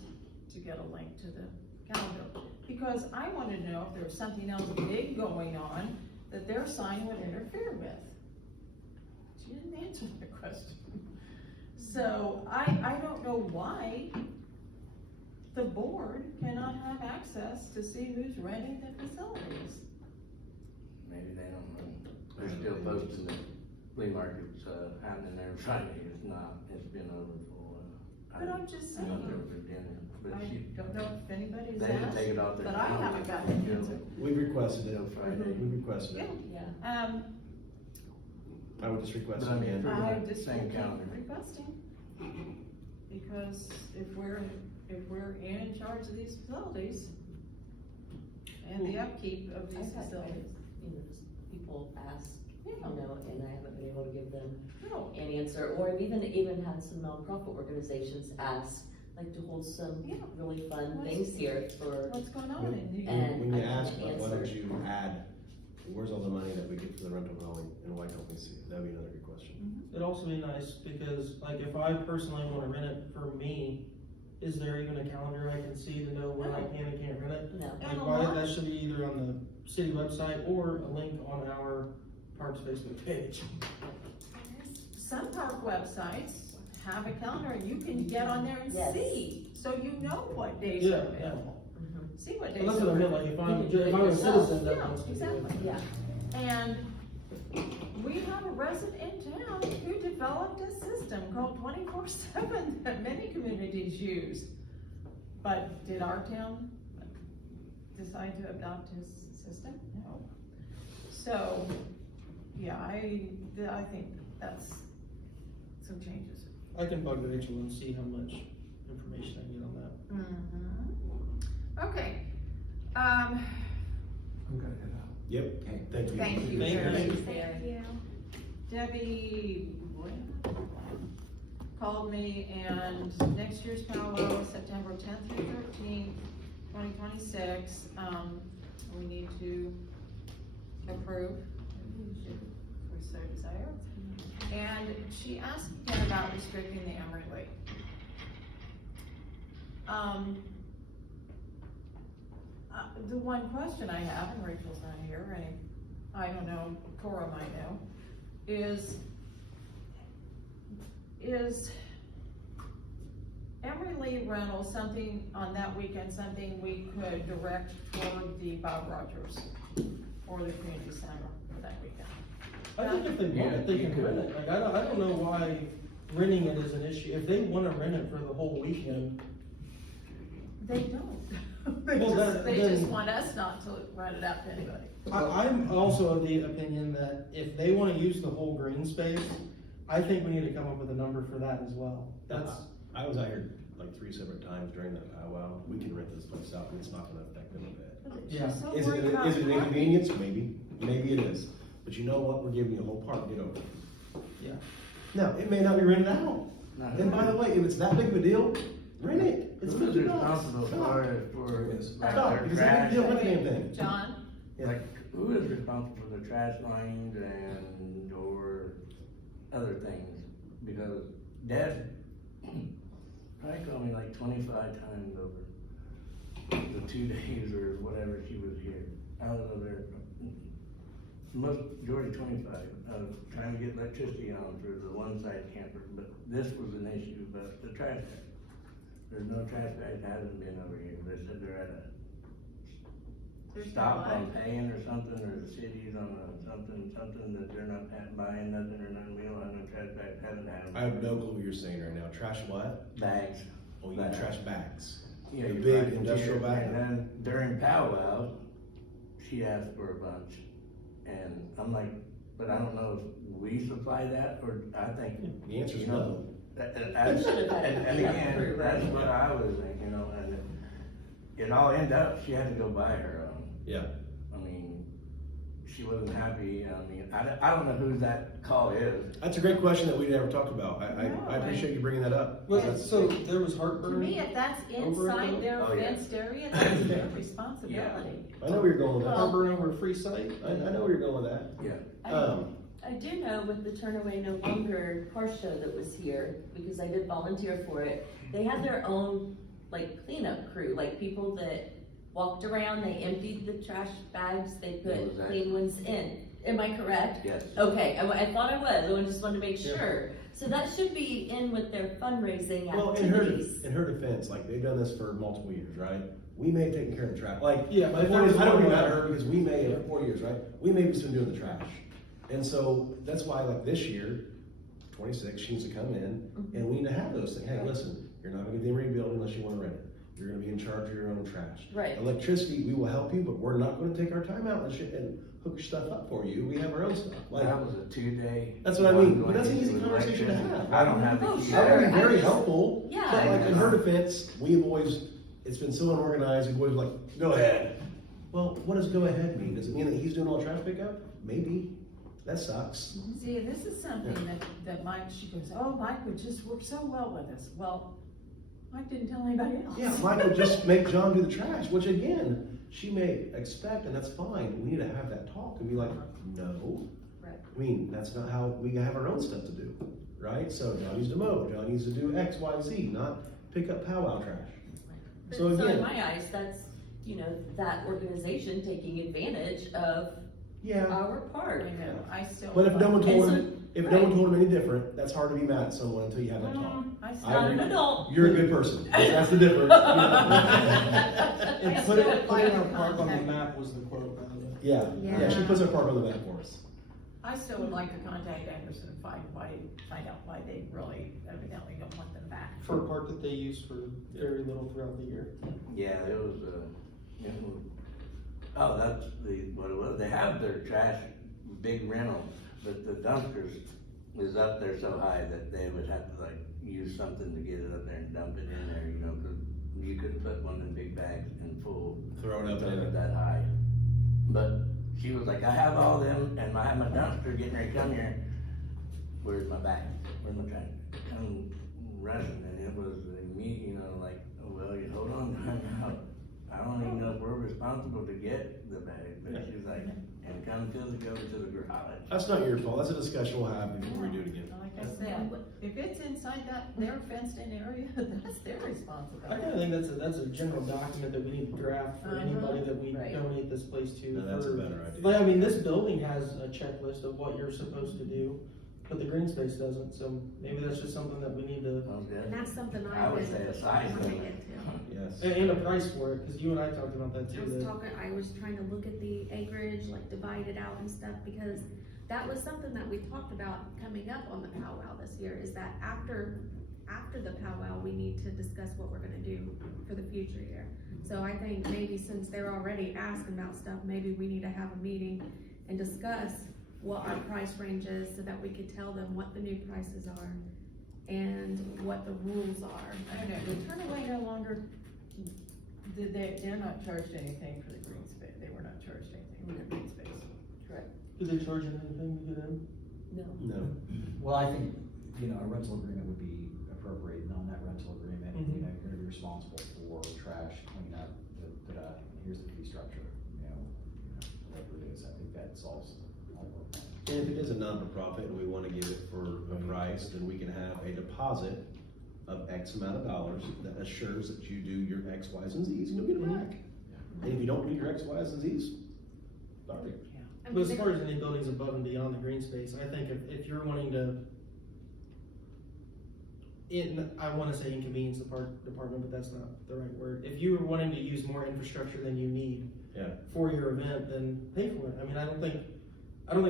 to get a link to the calendar, because I wanted to know if there was something else big going on that their sign would interfere with. She didn't answer my question. So I don't know why the board cannot have access to see who's renting the facilities. Maybe they don't know. They're still posting the flea markets, happening there Friday, it's not, it's been over for a while. But I'm just I know saying. they were for dinner, but I she, don't know if anybody's they didn't take it asked, off their. but I calendar. haven't gotten an answer. We requested it. Till Friday. We requested it. Yeah. I would just request But I it mean, again. for I the just same keep calendar. requesting. Because if we're in charge of these facilities and the upkeep of these I've had, facilities. people ask, Yeah. and I haven't been able to give them No, an answer, or I've even had some nonprofit organizations ask, like to hold some Yeah. really fun What's- things here for, what's going on? And you- And When you I ask, can't why don't answer. you add? where's all the money that we get for the rental building, and why don't we see it? That'd be another good question. It'd also be nice, because like if I personally wanna rent it for me, is there even a calendar I can see to know when I can and can't rent it? No. And a Like, why, lot- that should be either on the city website or a link on our parks Facebook page. Some park websites have a calendar, and you can get on there and Yes. see, so you know what days Yeah, are yeah. available. See what days Well, are that's what I meant, available. like, You can do it if I'm a yourself. citizen that Yeah, wants to do it. exactly. Yeah, And we have a resident in town who developed a system called 24/7 that many communities use. But did our town decide to adopt his system? No. So, yeah, I think that's some changes. I can bug Rachel and see how much information I get on that. Mm-hmm. Okay, I'm gonna head out. Yep, Okay. thank you. thank you. Thank you. Debbie. Thank you. Debbie called me, and next year's powwow is September 10th through 13th, 2026. We need to approve, if we so desire. And she asked again about restricting the Emery Lake. The one question I have, and Rachel's not here, and I don't know, Cora might know, is Emery Lee rental something on that weekend, something we could direct toward the Bob Rogers or the community center for that weekend? I think if they want it, they can rent it, like, I don't know why renting it is an issue, if they wanna rent it for the whole weekend. They don't. They Well, just, they just then- want us not to rent it out to anybody. I'm also of the opinion that if they wanna use the whole green space, I think we need to come up with a number for that as well. That's, I was out here like 3 separate times during that powwow. We can rent this place out, and it's not gonna affect them a bit. Yeah. She's so Is worried it, about is it an parking. inconvenience? Maybe it is. But you know what? We're giving you a whole park, get over it. yeah. Now, it may not be rented out. No. And by the way, if it's that big of a deal, rent it. It's Who's $50. responsible for, like Stop, their because it's a big trash? deal, rent the damn thing. John? Like, who is responsible for the trash lines and, or other things? Because Dad probably called me like 25 times over the 2 days or whatever she was here. I was over there, majority 25, trying to get electricity on for the one side camper, but this was an issue, but the trash bag. There's no trash bag, hasn't been over here. They said they're at a There's no stop on what? paying or something, or the city's on a something that they're not buying nothing or nothing, we don't have no trash bags, haven't had them. I have no clue what you're saying right now. Trash what? Bags. Oh, you mean trash bags. Yeah, The you're big right, industrial yeah. bag? And then during powwow, she asked for a bunch, and I'm like, but I don't know if we supply that, or I think. The answer's you know, no. That's, and again, that's what I was thinking, you know, and it all ended up, she had to go buy her own. Yeah. I mean, she wasn't happy, I mean, I don't know who that call is. That's a great question that we never talked about. No, I appreciate you bringing that up. Was it, so there was To heartburn? me, if that's Over it, inside though? their Oh, yeah. fenced area, that's their responsibility. I know where you're going with that. Heartburn over a free site? I know where you're going with that. Yeah. I do know with the Turn Away No Longer car show that was here, because I did volunteer for it, they had their own like cleanup crew, like people that walked around, they emptied the trash bags, they put Exactly. clean ones in. Am I correct? Yes. Okay, I thought I was, I just wanted to make sure. So that should be in with their fundraising Well, activities. in her defense, like, they've done this for multiple years, right? We may have taken care of the trash, like, Yeah, my but point is, there I don't was even one- mad at her, because we may have, 4 years, right? We may be still doing the trash. And so, that's why, like, this year, 26, she needs to come in, and we need to have those things. Hey, listen, you're not gonna get the Emery building unless you wanna rent it. You're gonna be in charge of your own trash. Right. Electricity, we will help you, but we're not gonna take our time out and shit and hook your stuff up for you. We have our own stuff. Like, That was a 2-day. That's what I mean, but that's an easy conversation to have. I don't have the Oh, key. sure. I would be very I just- helpful, Yeah. but like in her defense, we've always, it's been so unorganized, we've always like, go ahead. Well, what does go ahead mean? Does it mean that he's doing all the trash pickup? Maybe. That sucks. See, this is something that Mike, she goes, oh, Mike would just work so well with us. Well, Mike didn't tell anybody else. Yeah, Mike would just make John do the trash, which again, she may expect, and that's fine, we need to have that talk and be like, no. Right. I mean, that's not how, we have our own stuff to do, right? So John needs to mow, John needs to do X, Y, Z, not pick up powwow trash. But So in again, my eyes, that's, you know, that organization taking advantage of yeah, our part. I know, I still. but if no one And told so- him, if no one told him any different, that's hard to be mad at someone until you have that talk. I still. I Not agree. an adult. You're a good person, that's the difference. And I put it, still put like it in our the park on the contact. map was the quote, by the way. Yeah, she puts our park on the map for us. I still would like to contact Anderson and find out why they really evidently don't want them back. For a park that they use for very little throughout the year. Yeah, it was, oh, that's what it was, they have their trash, big rental, but the dumpsters is up there so high that they would have to like use something to get it up there and dump it in there, you know, cause you couldn't put one in big bags and full. Throw it up there. That high. But she was like, I have all them, and I have my dumpster getting ready to come here, where's my bag, where's my trash? Come rushing, and it was me, you know, like, oh, well, you hold on, time out. I don't even know if we're responsible to get the bag, but she's like, and come to go to the garage. That's not your fault, that's a discussion we'll have before we do it again. Like I said, if it's inside their fenced in area, that's their I responsibility. kinda think that's a general document that we need to draft for anybody that we Right. donate this place to. No, that's a for- better idea. But I mean, this building has a checklist of what you're supposed to do, but the green space doesn't, so maybe that's just something that we need to, Sounds good. And that's something I would say a size looking limit. into. Yes. and a price for it, cause you and I talked about that I too. was that- talking, I was trying to look at the acreage, like divide it out and stuff, because that was something that we talked about coming up on the powwow this year, is that after the powwow, we need to discuss what we're gonna do for the future year. So I think maybe since they're already asking about stuff, maybe we need to have a meeting and discuss what our price range is, so that we could tell them what the new prices are and what the rules are. I don't know, the Turnaway no longer, they're not charged anything for the green space, they were not charged anything for the green space. Correct. Do they charge you anything to get in? No. No. Well, I think, you know, a rental agreement would be appropriate, and on that rental agreement, you know, you're gonna be responsible for trash cleanup, and here's the fee structure, you know, whatever it is, I think that solves all of them. And if it is a non-for-profit and we wanna give it for a price, then we can have a deposit of X amount of dollars that assures that you do your X, Y's, and Z's, and you'll get it back. And if you don't do your X, Y's, and Z's, sorry. I But mean, as far as any buildings above and beyond the green space, I think if you're wanting to, I wanna say inconvenience the park department, but that's not the right word. If you're wanting to use more infrastructure than you need Yeah. for your event, then pay for it. I mean, I don't think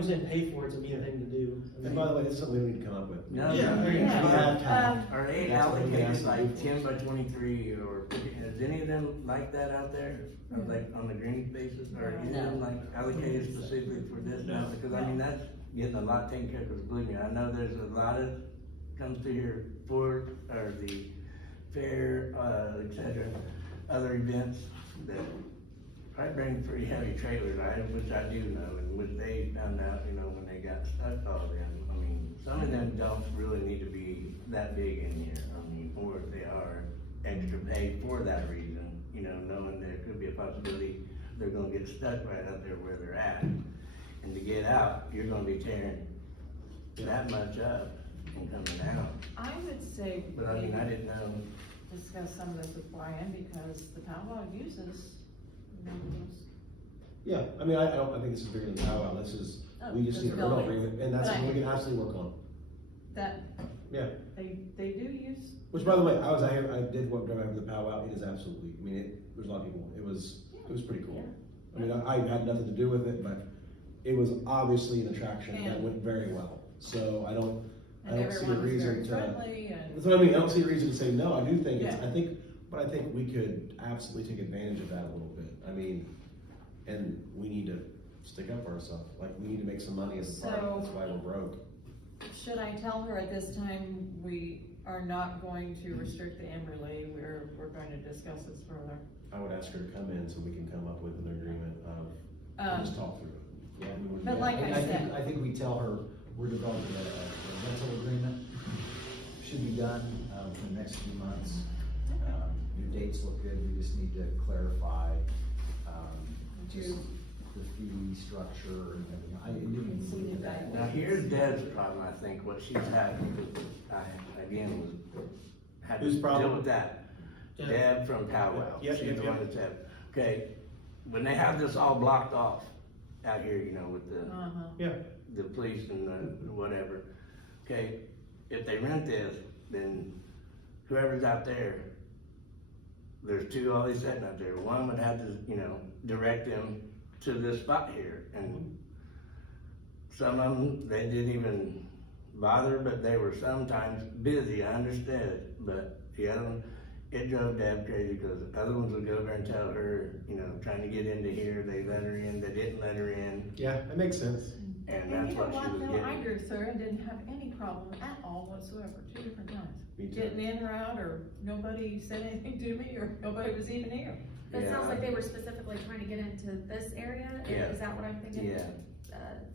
saying pay for it's a mean thing to do. I And mean- by the way, this is something we need to come up with. No, Yeah, no, there you no. go. have time. Are they That's what we allocated asked like them for. 10 by 23 or, is any of them like that out there? Like on the green spaces, or any of them like allocated specifically for this now? Because I mean, that's getting a lot taken care of, because believe me, I know there's a lot of, comes to here for, or the fair, et cetera, other events that probably bring pretty heavy trailers, which I do know, and which they found out, you know, when they got stuck all in. I mean, some of them don't really need to be that big in here, I mean, or if they are extra paid for that reason, you know, knowing there could be a possibility they're gonna get stuck right out there where they're at. And to get out, you're gonna be tearing that much up and coming out. I would say But I mean, I didn't know. discuss some of this with Brian, because the powwow uses, you know, those. Yeah, I mean, I think this is bigger than powwow, this is, Oh, we just need a rental building. agreement, and that's But I- something we can absolutely work on. That, Yeah, they do use. which by the way, I was out here, I did walk drive over the powwow, it is absolutely, I mean, there's a lot of people, it was pretty cool. I mean, I had nothing to do with it, but it was obviously an attraction that And- went very well, so I don't And see a everyone was reason very to. friendly and. That's what I mean, I don't see a reason to say no, I do think it's, Yeah. I think we could absolutely take advantage of that a little bit, I mean, and we need to stick up for ourselves, like, we need to make some money as a park, So- that's why we're broke. Should I tell her at this time, we are not going to restrict the Amberley, we're going to discuss this further? I would ask her to come in so we can come up with an agreement of, Um, just talk through it. Yeah, we would. But like I said- I think we tell her, we're developing a rental agreement, should be done, for the next few months. Your dates look good, we just need to clarify, just the fee structure and everything. I didn't even look at that. Now, here's Deb's problem, I think, what she's having, because I, again, had to Whose problem? deal with that. Deb. Deb from Powwow. Yep, She's yep, the yep. one that's had, okay, when they have this all blocked off out here, you know, with Yeah. the police and the whatever, okay, if they rent this, then whoever's out there, there's two always sitting out there, one would have to, you know, direct them to this spot here, and some of them, they didn't even bother, but they were sometimes busy, I understood, but the other one, it drove Deb crazy, because the other ones would go over and tell her, you know, trying to get into here, they let her in, they didn't let her in, Yeah, that makes sense. and And that's you know what she what, was though, I getting. drove through and didn't have any problem at all whatsoever, 2 different times. Me too. Getting in or out, or nobody said anything to me, or nobody was even here. It sounds Yeah. like they were specifically trying to get into this area, Yeah. is that what I'm thinking? Yeah.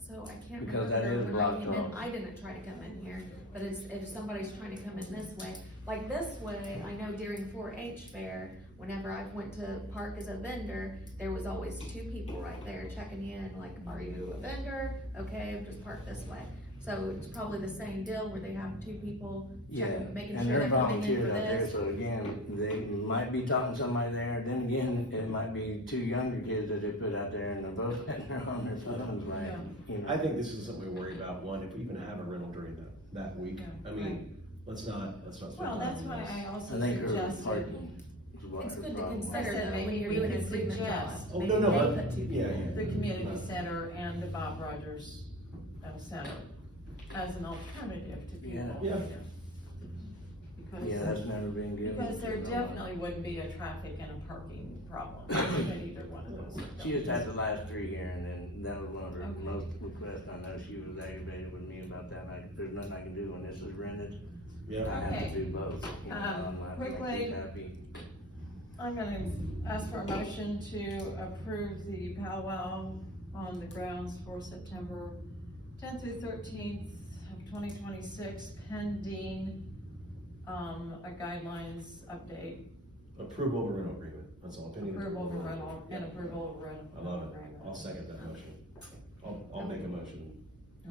So I can't Because that remember is when I blocked came in, off. I didn't try to come in here, but if somebody's trying to come in this way, like this way, I know during 4-H fair, whenever I went to park as a vendor, there was always 2 people right there checking you in, like, are you a vendor? Okay, just park this way. So it's probably the same deal where they have 2 people Yeah, checking, making and sure they're they're coming in volunteers for out there, this. so again, they might be talking to somebody there, then again, it might be 2 younger kids that they put out there, and they're both sitting there on their phones, like, you know. I think this is something we worry about, one, if we even have a rental during that week. Yeah, I mean, let's not spend Well, time that's on why this. I also I think her suggested, parking is what It's her good to problem was. I consider said that when maybe you're we doing could agreement suggest, jobs. Oh, maybe no, no, they I- put 2 yeah, people, yeah. the community center and the Bob Rogers Center as an alternative to people. Yeah. Yeah. Because- Yeah, that's never been given. Because there to her. definitely wouldn't be a traffic and a parking problem at either one of those. She just had the last 3 here, and then that was one of her Okay. most requests, I know she was aggravated with me about that, like, there's nothing I can do when this is rented. Yeah. I have Okay. to do both, you know, I'm not gonna quickly- be happy. I'm gonna ask for a motion to approve the powwow on the grounds for September 10th through 13th of 2026, pending, a guidelines update, Approval of a rental agreement, that's all. pending approval of rental, and Yeah. approval of rental. I love it, agreement. I'll second that motion. I'll make a motion.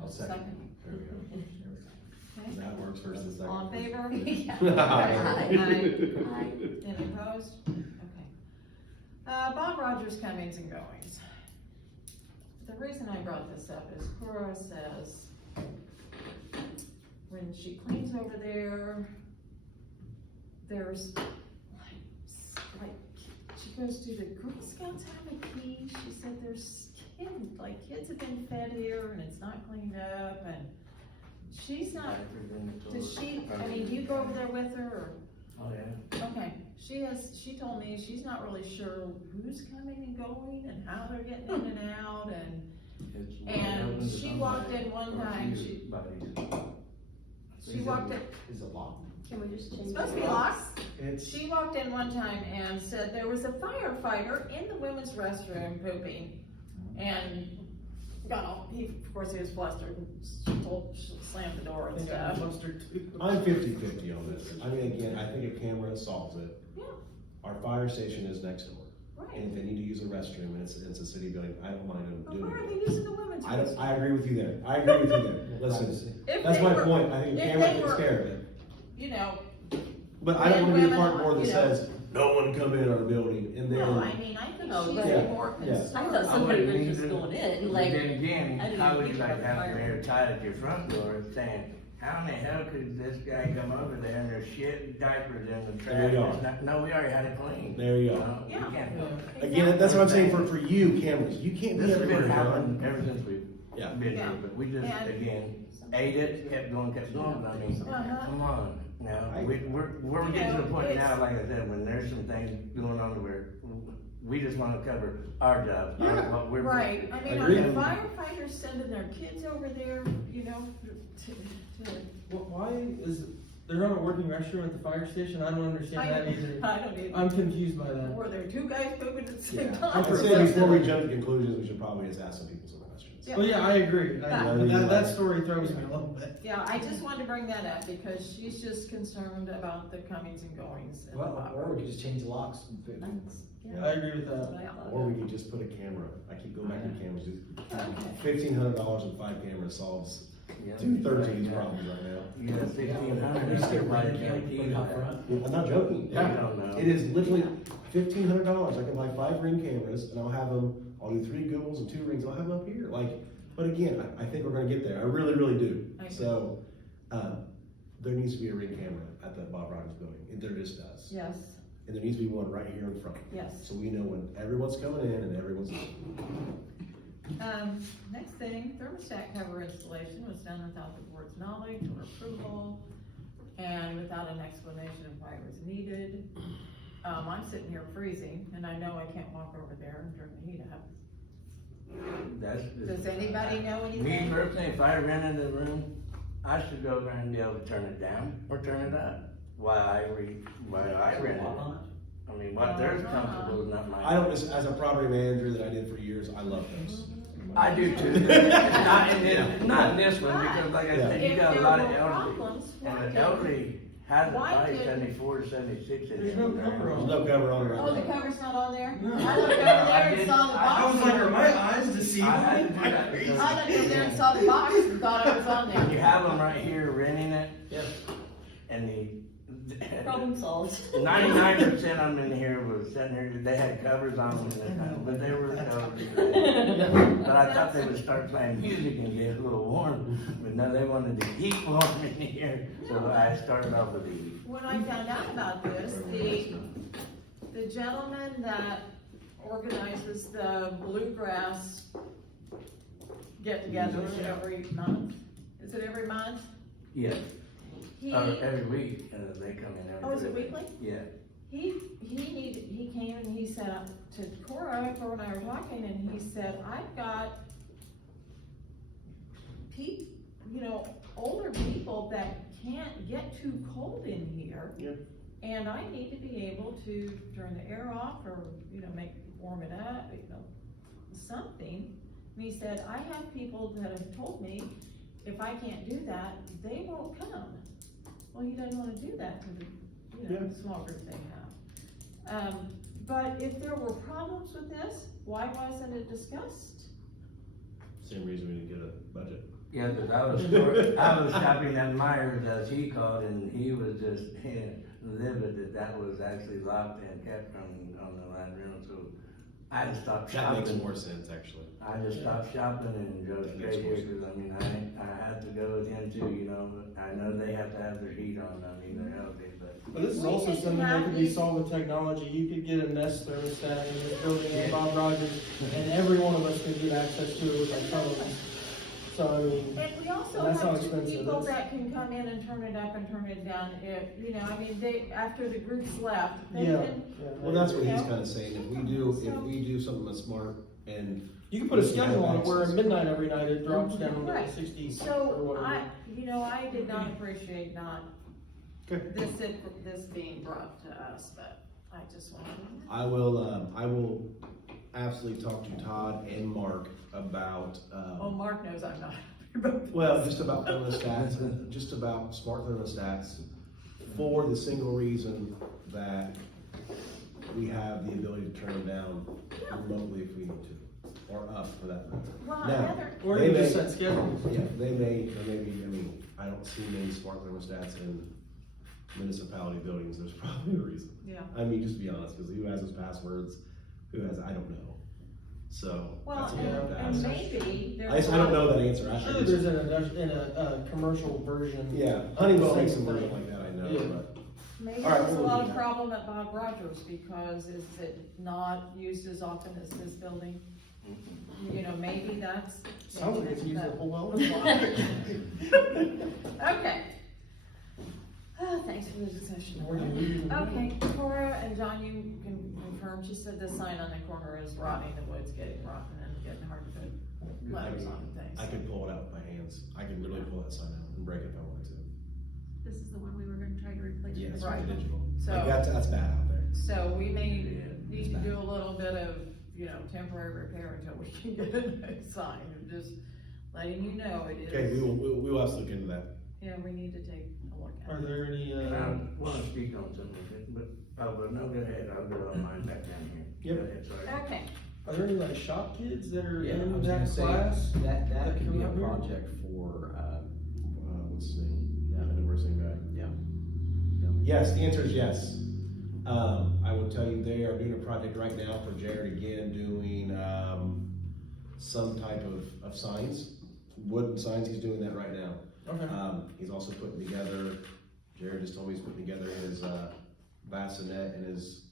I'll second. There we go. Okay. That works versus second. All in favor? Aye. Any opposed? Okay. Bob Rogers comings and goings. The reason I brought this up is Cora says when she cleans over there, there's like, she goes, do the Girl Scouts have a key? She said there's kids have been fed here and it's not cleaned up, and she's not, does she, I mean, do you go over there with her, or? Oh, yeah. Okay, she told me she's not really sure who's coming and going and how they're getting in and out, and It's And open to she walked somebody in one or a time, few she- buddies. she walked in, Is it locked? Can we just change? it's supposed to be it? locked. It's, She walked in one time and said there was a firefighter in the women's restroom pooping, and of course he was flustered and slammed the door and I think I'm stuff. flustered too. I'm 50-50 on this. I mean, again, I think a camera solves it. Yeah, Our fire station is next door, and right. if they need to use a restroom and it's a city building, I don't mind them But doing why are it. they using the women's restroom? I agree with you there, I agree with you there, listen, If that's they my were- point, I think a if camera they takes were- care of it. You know, But I don't wanna be a women, part board that you know. says, no one come in our building, and then. no, I mean, I think No, she's but- Yeah, more yeah. concerned. I thought somebody I was wouldn't just either. going in, But like, then again, I didn't how would you think like about to have the the fire. mayor tied at your front door saying, how in the hell could this guy come over there and there's shit diapers in the There trash? you go. It's not- No, we already had it cleaned. There you go. know? Yeah. You can't. Again, that's what I'm saying for you, cameras, you can't This be has everywhere, been happening John. ever since we've Yeah. been here, Yeah. but we just, And- again, ate it, kept going, but I mean, Uh-huh. come on. Now, I- we're You getting to know, the point it's- now, like I said, when there's some things going on where we just wanna cover our job, what we're. Right, I mean, are Agreed. the firefighters sending their kids over there, you know, to Why is, they're not a working restroom at the fire station? I don't understand that either. I don't even, I'm confused by that. were there 2 guys pooping at the same Yeah. time? I'd say before we jump to conclusions, we should probably just ask some people some questions. Yeah. Well, yeah, I agree. Yeah. That story throws me a little bit. Yeah, I just wanted to bring that up because she's just concerned about the comings and goings. and Well, the or we could just change the locks and fit. I agree with That's that. what I thought. Or we could just put a camera, I keep going back to cameras, $1,500 and 5 cameras solves Yeah. 2/3 of these problems right now. You got 1,500, you still buy guaranteed that. I'm not joking. I don't know. It is literally $1,500. I can buy 5 Ring cameras and I'll do 3 Googles and 2 Rings. I'll have them up here. But again, I think we're gonna get there. I really, really do. I agree. So, there needs to be a Ring camera at the Bob Rogers building. There just does. Yes, And there needs to be one right here in front. yes. So we know when everyone's coming in and everyone's. Next thing, thermostat cover installation was done without the board's knowledge or approval, and without an explanation of why it was needed. I'm sitting here freezing, and I know I can't walk over there and turn the heat up. That's just. Does anybody know Me anything? personally, if I rented a room, I should go there and be able to turn it down or turn it up while I rented it. I mean, what they're comfortable is not I don't, mine. as a property manager that I did for years, I love those. I do too. Not in this one, because like I said, you If got a there lot were of elderly. problems, why And the didn't- elderly has why probably didn't- 74, 76 in There's no cover There's on no cover on it Oh, the right now. cover's not on there? No. I looked over there and saw the box. I was like, are my eyes deceiving I had to me? do that because- I looked over there and saw the box and thought it was on You there. have them right here renting it, Yes. and Problem solved. 99% of them in here was sitting here, they had covers on them, but they were elderly. But I thought they would start playing music and get a little warm, but no, they wanted to keep warm in here, so I started off with the heat. When I found out about this, the gentleman that organizes the bluegrass get-together every month, is it every month? Yeah, He, every week, they come in every. oh, is it weekly? Yeah. He came and he said to Cora and I were talking, and he said, I've got older people that can't get too cold in here. Yeah. And I need to be able to turn the air off or, warm it up, something. And he said, I have people that have told me, if I can't do that, they won't come. Well, he doesn't wanna do that to the, the small group they have. But if there were problems with this, why wasn't it discussed? Same reason we didn't get a budget. Yeah, cause I was shopping at Myers as he called, and he was just livid that was actually locked and kept on the line room, so I just stopped That shopping. makes more sense, actually. I just stopped shopping and drove straight here, cause I mean, I had to go with him too, but I know they have to have their heat on, they're healthy, but. But this is We also didn't something that have could be these- solved with technology. You could get a Nest thermostat in this building at Bob Rogers, and every one of us could get access to it with our phones. So, I mean, And we also And that's not have two expensive, people that's- that can come in and turn it up and turn it down if, after the group's left, they yeah. can. Well, that's what he's Yeah. kinda saying, if we do something that's smart and. You can put a schedule on it where at midnight every night it drops down Right. to 60 or So whatever. I did not appreciate Okay. this being brought to us, but I just wanted. I will absolutely talk to Todd and Mark about, Oh, Mark knows I'm not. well, just about thermostats, and just about smart thermostats, for the single reason that we have the ability to turn them down remotely if we need to, or up for that matter. Well, Now, another, Or they you may- just set schedules. Yeah, there may be, I don't see many smart thermostats in municipality buildings, there's probably a reason. yeah. I mean, just to be honest, because who has those passwords, I don't know. So, Well, that's what I have to and ask. maybe there's. I don't know that answer. I'm sure there's in a commercial version. Yeah, Honeywell makes a Same version thing. like that, I know, Yeah. but. Maybe All right, there's a we'll lot do of that. problem at Bob Rogers, because is it not used as often as this building? Maybe that's. Sounds like maybe it's used that's a whole lot. Okay. Thanks for the discussion. Or do you- Okay, Cora and John, you can confirm, she said the sign on the corner is rotting, the wood's getting rotten and getting hard to put letters on and things. I could pull it out with my hands. I could literally pull that sign out and break it if I wanted to. This is the one we were gonna try to replace. Yes, Right. right, digital. So- Like, that's bad out there. So we may Yeah, need to do a little bit of, temporary repair until we can get a new sign, and just letting you know it is. Okay, we will have to look into that. Yeah, we need to take a look at Are it. there any, I wanna speak on something, but no, go ahead, I'll go on mine back down here. Yep. Go ahead, sorry. Okay, Are there any like shop kids that are Yeah, I in was gonna that say, class? that that could be a come up here? project for, What's his name? Yeah, the nursing guy. yeah. Yes, the answer is yes. I will tell you, they are doing a project right now for Jared again, doing, some type of signs, wooden signs, he's doing that right now. Okay. He's also putting together, Jared just told me he's putting together his, bassinet and his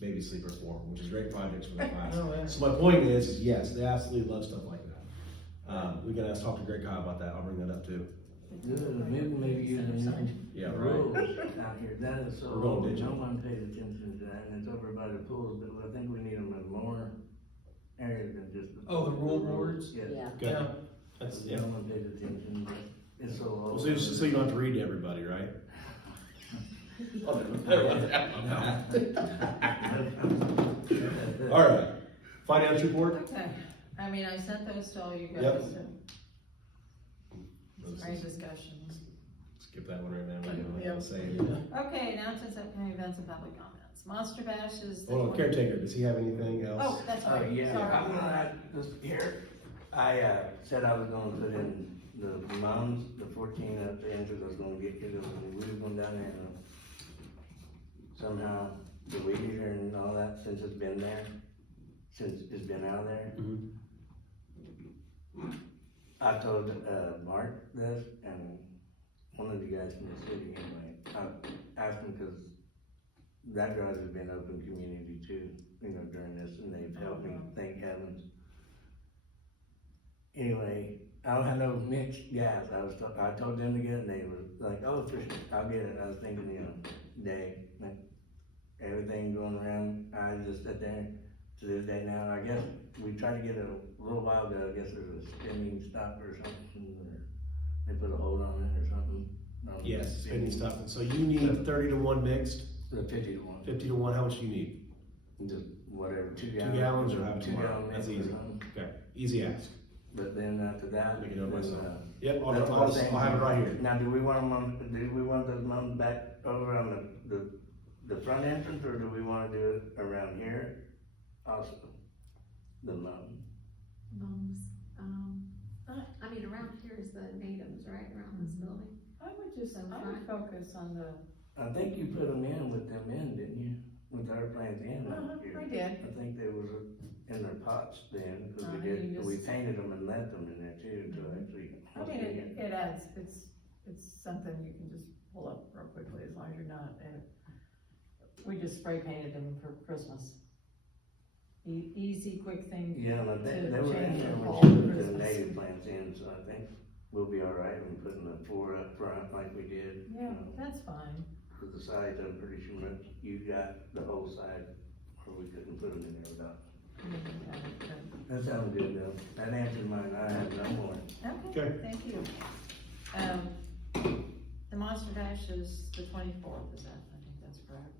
baby sleeper for him, which is great projects for the class. Oh, yeah. So my point is yes, they absolutely love stuff like that. We gotta talk to Greg Kyle about that, I'll bring that up too. Good, maybe using Yeah, the right. rules out here, that is so We're going old, digital. no one pays attention to that, and it's over by the pools, but I think we need them in more areas than just the. Oh, the rule boards? Yeah, Yeah. Good. Yeah. That's, yeah. no one pays attention, but it's so old. So you don't have to read to everybody, right? All right, finance report? okay. I mean, I sent those to all you guys, Yep. so, any discussions? Skip that one right now. we don't Yep. have to say anything. Okay, announcements, upcoming events, and public comments. Monster Bash is the. Oh, caretaker, does he have anything else? Oh, that's Oh, right, yeah, sorry. here, I, said I was gonna put in the mounds, the 14 up there, because I was gonna get rid of them, we was going down there, and somehow the weed eater and all that, since it's been there, since it's been out there, Mhm. I told, Mark this, and one of the guys from the city anyway, I asked him, cause that garage has been open community too, you know, during this, and they've helped me, thank heavens. Anyway, I don't have no mixed gas, I told them to get it, and they were like, oh, for sure, I'll get it, I was thinking, you know, day, like, everything going around, I just sit there, to this day now, I guess, we tried to get a little while ago, I guess there's a spinning stop or something, or they put a hold on it or something. No, Yes, spending stuff, and so you need 30-to-1 mixed, The 50-to-1. 50-to-1, how much do you need? Just whatever, 2 2 gallons. gallons or have 2 tomorrow, gallon that's mix or easy. something. Okay, easy ask. But then after that. Make it up then, myself. Yep, that's what I'll I'm saying. have it right here. Now, do we want those mountains back over on the front entrance, or do we wanna do it around here also? The mountain? I mean, around here is the natives, right, around this building? I would just, So I would focus on the, I think you put them in with them in, didn't you? With our plans in last year. I did. I think they was in their pots then, cause we You did, we just- painted them and left them in there too, to actually. I mean, it adds, it's something you can just pull up real quickly as long as you're not, we just spray painted them for Christmas. Easy, quick thing. Yeah, and I think they were in change there and when fall she for put the Christmas. native plants in, so I think we'll be alright when putting the 4 up front like we did. Yeah, that's fine. For the sides, I'm pretty sure that you got the whole side, or we couldn't put them in there without. That sounds good though, that answered mine, I have no more. Okay, Okay. thank you. The Monster Bash is the 24th, is that, I think that's correct.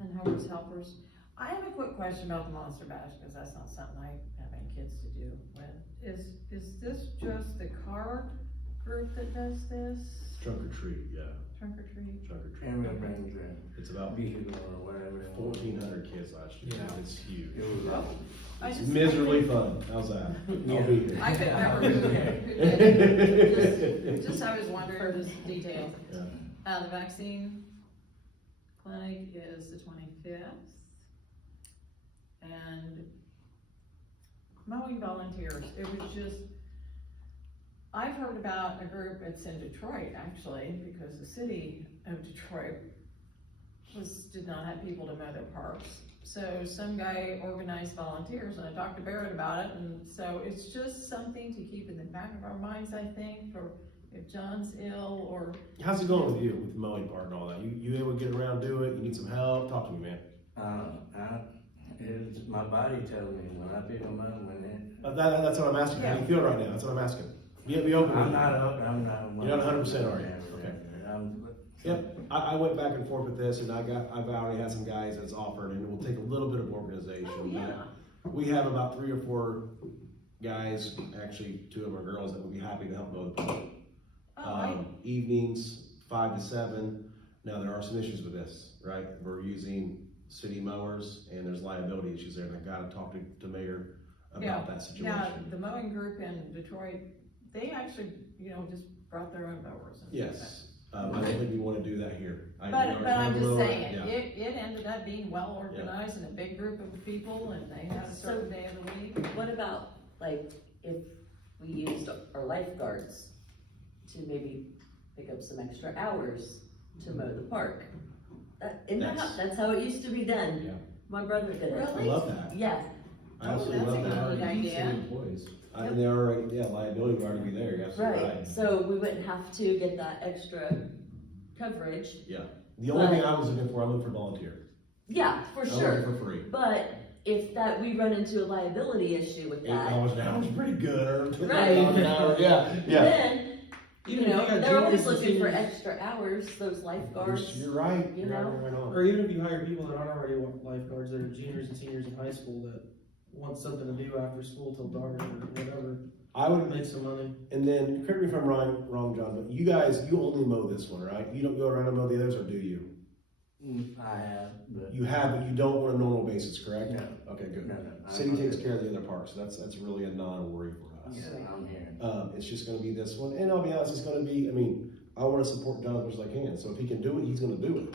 And Homer's Helpers. I have a quick question about the Monster Bash, because that's not something I have any kids to do with. Is this just the car group that does this? Trunk or treat, yeah, Trunk or treat? trunk or treat. And we'll bring the It's about vehicle or whatever. they want. 1,400 kids last year, Yeah. it's huge. It was, I It's just- miserably fun, how's that? I'll be here. I couldn't remember who did it. Just I was wondering, just details. Yeah. The vaccine clinic is the 25th. And mowing volunteers, it was just, I've heard about a group, it's in Detroit actually, because the city of Detroit did not have people to mow their parks. So some guy organized volunteers, and I talked to Barrett about it, and so it's just something to keep in the back of our minds, I think, for if John's ill or. How's it going with you, with the mowing part and all that? You able to get around, do it, you need some help, talk to me, man. it's my body telling me when I pick them up, when it. That's what I'm asking, how do you feel right now, that's what I'm asking. Be open with I'm me. not up, I'm not. You're not 100%, are you? Okay. I'm. Yep, I went back and forth with this, and I've already had some guys that's offered, and it will take a little bit of organization. Oh, yeah. But we have about 3 or 4 guys, actually 2 of them are girls, that would be happy to help mow the park. Evenings, 5 to 7. Now, there are some issues with this, right? We're using city mowers, and there's liability issues there, and I gotta talk to Mayor Yeah. about that Now, situation. the mowing group in Detroit, they actually, just brought their own mowers and. Yes, I don't think we wanna do that here. But I'm just saying, Yeah. it ended up being well organized and a big group of people, and they had a certain day of the week. What about, like, if we used our lifeguards to maybe pick up some extra hours to mow the park? That's how it used to be done. Yeah. My brother did it. I love that. Yeah, I absolutely love that's a that. good idea. Employees. And they already, liability would already be there, you're absolutely right, right. so we wouldn't have to get that extra coverage. The only thing I was looking for, I'm looking for volunteer. Yeah, for I'm sure, looking for free. but if we run into a liability issue with that, $8 an hour is pretty good, or Right. $10 an hour, yeah. then, Even if you got they're always juniors and looking for seniors- extra hours, those lifeguards. You're right, You you're know? right on. Or even if you hire people that aren't already lifeguards, that are juniors and seniors in high school that want something to do after school till dark or whatever, I would make some money. And then, correct me if I'm wrong, John, but you guys, you only mow this one, right? You don't go around and mow the others, or do you? I have, but. You have, but you don't on a normal basis, correct? No. Okay, good. No. City takes care of the other parts, so that's really a non-worry for us. Yeah, I'm here. It's just gonna be this one, and I'll be honest, it's gonna be, I wanna support John as much as I can, so if he can do it, he's gonna do it.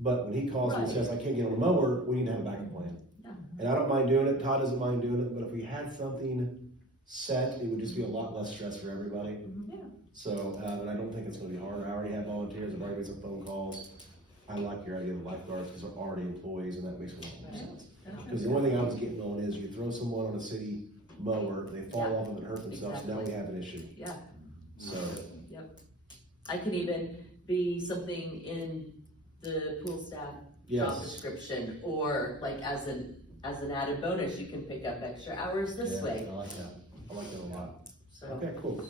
But when he calls me and Right. says, I can't get on the mower, we need to have a backup plan. Yeah. And I don't mind doing it, Todd doesn't mind doing it, but if we had something set, it would just be a lot less stress for everybody. Yeah. So, and I don't think it's gonna be hard, I already have volunteers, I've already made some phone calls. I like your idea of lifeguards, because they're already employees, and that makes a lot more sense. Because the only thing I was getting on is you throw someone on a city mower, they fall Yeah. off and hurt themselves, now we have an issue, Yeah, so. I can even be something in the pool staff job Yes, description, or like as an added bonus, you can pick up extra hours this Yeah, way, I like that, I like that a lot. so. Okay, cool.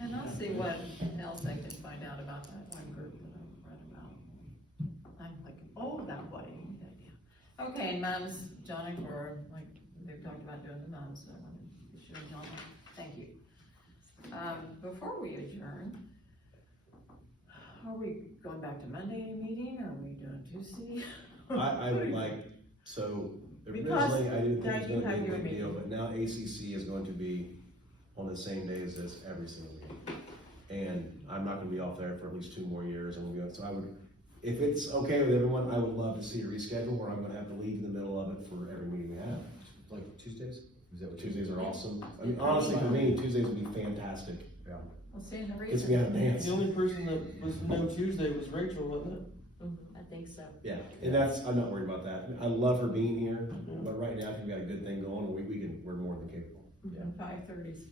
And I'll see what else I can find out about that one group that I read about. I'm like, oh, that way, yeah. Okay, mums, John and Cora, like, they've talked about doing the mums, so I wanted to be sure John, thank you. Before we adjourn, are we going back to Monday meeting, or are we doing Tuesday? I would like, so Because originally I didn't now think it you was gonna have be a your big deal, meeting. but now ACC is going to be on the same day as this every single week. And I'm not gonna be off there for at least 2 more years, and we'll be on, so I would, if it's okay with everyone, I would love to see a reschedule where I'm gonna have to leave in the middle of it for every meeting we have. Like Tuesdays? Is that what Tuesdays are awesome. I mean, honestly, for me, Tuesdays would be fantastic. We'll see in the Gets me out of dance. The only person that was no Tuesday was Rachel, wasn't it? I think so. Yeah, and I'm not worried about that. I love her being here, but right now I think we got a good thing going, and we're more than capable. And 5:30's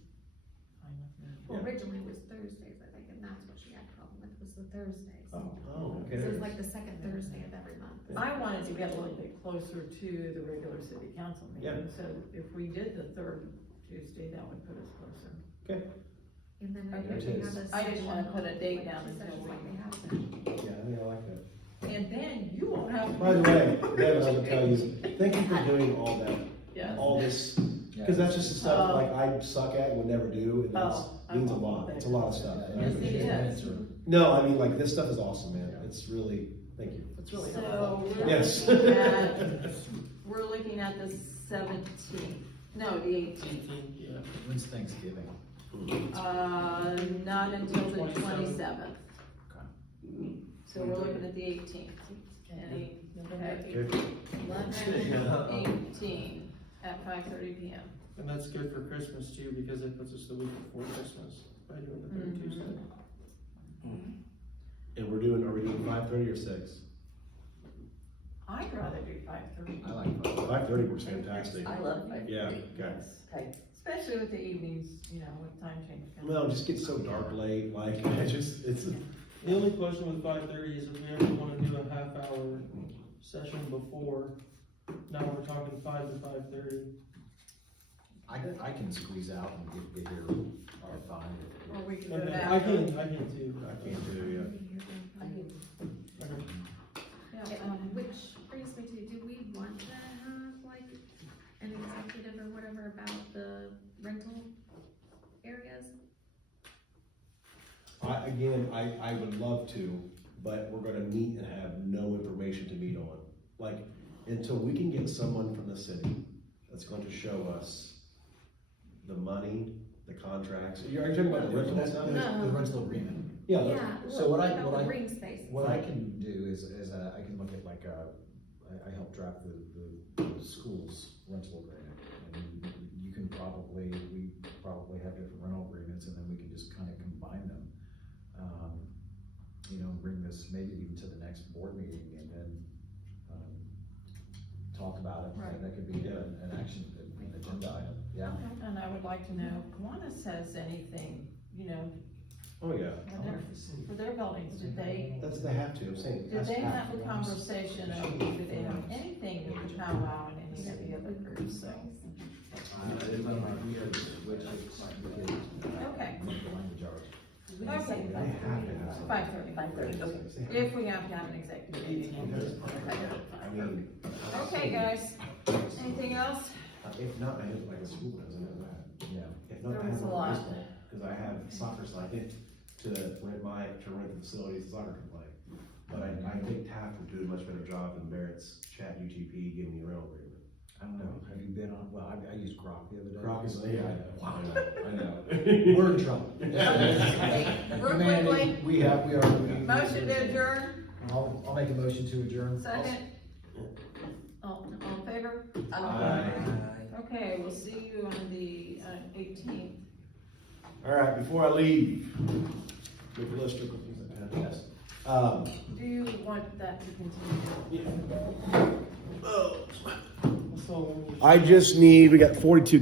fine with me. Well, Yeah. originally it was Thursdays, I think, and that's what she had a problem with, was the Thursdays. Oh, So it's like the second Thursday of every month. I wanted to get a little bit closer to the regular city council meeting, so if we did the third Tuesday, that would put us closer. And then Okay. they usually have a I didn't wanna session, put a date like down two until sessions we- like they have them. Yeah, I think I like that. And then you won't have. to- By the way, Devin, I will tell you, thank you for doing all that, Yes. all this, because that's just the stuff like I suck at and would never do, and Oh, that means a lot, it's a lot of stuff. Yes, it is. No, I mean, like, this stuff is awesome, man, it's really, thank you. It's really So helpful. we're Yes. looking at, we're looking at the 17th, no, the 18th. 18, yeah. When's Thanksgiving? Not until the 27th. 27th. So we're looking at the 18th. Any, okay, 11/18 at 5:30 PM. And that's good for Christmas too, because it puts us the week before Christmas by doing the third Mhm. Tuesday. And are we doing 5:30 or 6? I'd rather do 5:30, I like five. 5:30 works fantastic. I love it. Yeah, okay. Okay, especially with the evenings, with time change. Well, it just gets so dark late, like, it's, The only question with 5:30 is if we ever wanna do a half-hour session before, now we're talking 5 to 5:30. I can squeeze out and get here at 5. Or we can do it Okay, I after. can too. I can't do, I can, Yeah, Which brings me to, do we want to have like an executive or whatever about the rental areas? I would love to, but we're gonna meet and have no information to meet on. Like, until we can get someone from the city that's going to show us the money, the contracts, are you talking about the rental stuff? No. The rental agreement. Yeah, Yeah, So what I- about what the I- green space. What I can do is I can look at like, I help draft the school's rental agreement. And you can probably, we probably have different rental agreements and then we can just kind of combine them. You know, bring this maybe even to the next board meeting and then, talk about it. Right. That could be an action, an agenda item, yeah. And I would like to know if Kiwanis has anything, you know, oh, yeah, for their buildings, did they they have to, I'm saying. Did they have a conversation of, did they have anything with the powwow and any of the other groups, so? It's on our, we could switch it, we could, Okay. make the language ours. They Okay. have to have something. 5:30. 5:30, okay. If we have to have an executive meeting. I mean. Okay, guys, anything else? If not, I have like a school doesn't have that. Yeah. If not, There I was have a lot. baseball, cause I have soccer, so I get to rent the facilities, the soccer can play. But I think Taft would do a much better job than Barrett's chat UTP giving me a rental agreement. I don't know, have you been on, well, I used Grok the other day. Croc is, yeah, I know. We're in trouble. Hey, real Mandy, quickly, we are. motion to adjourn, I'll make a motion to adjourn. second. All in favor? Aye. Okay, we'll see you on the 18th. All right, before I leave, make your list, yes. Do you want that to continue? I just need, we got 42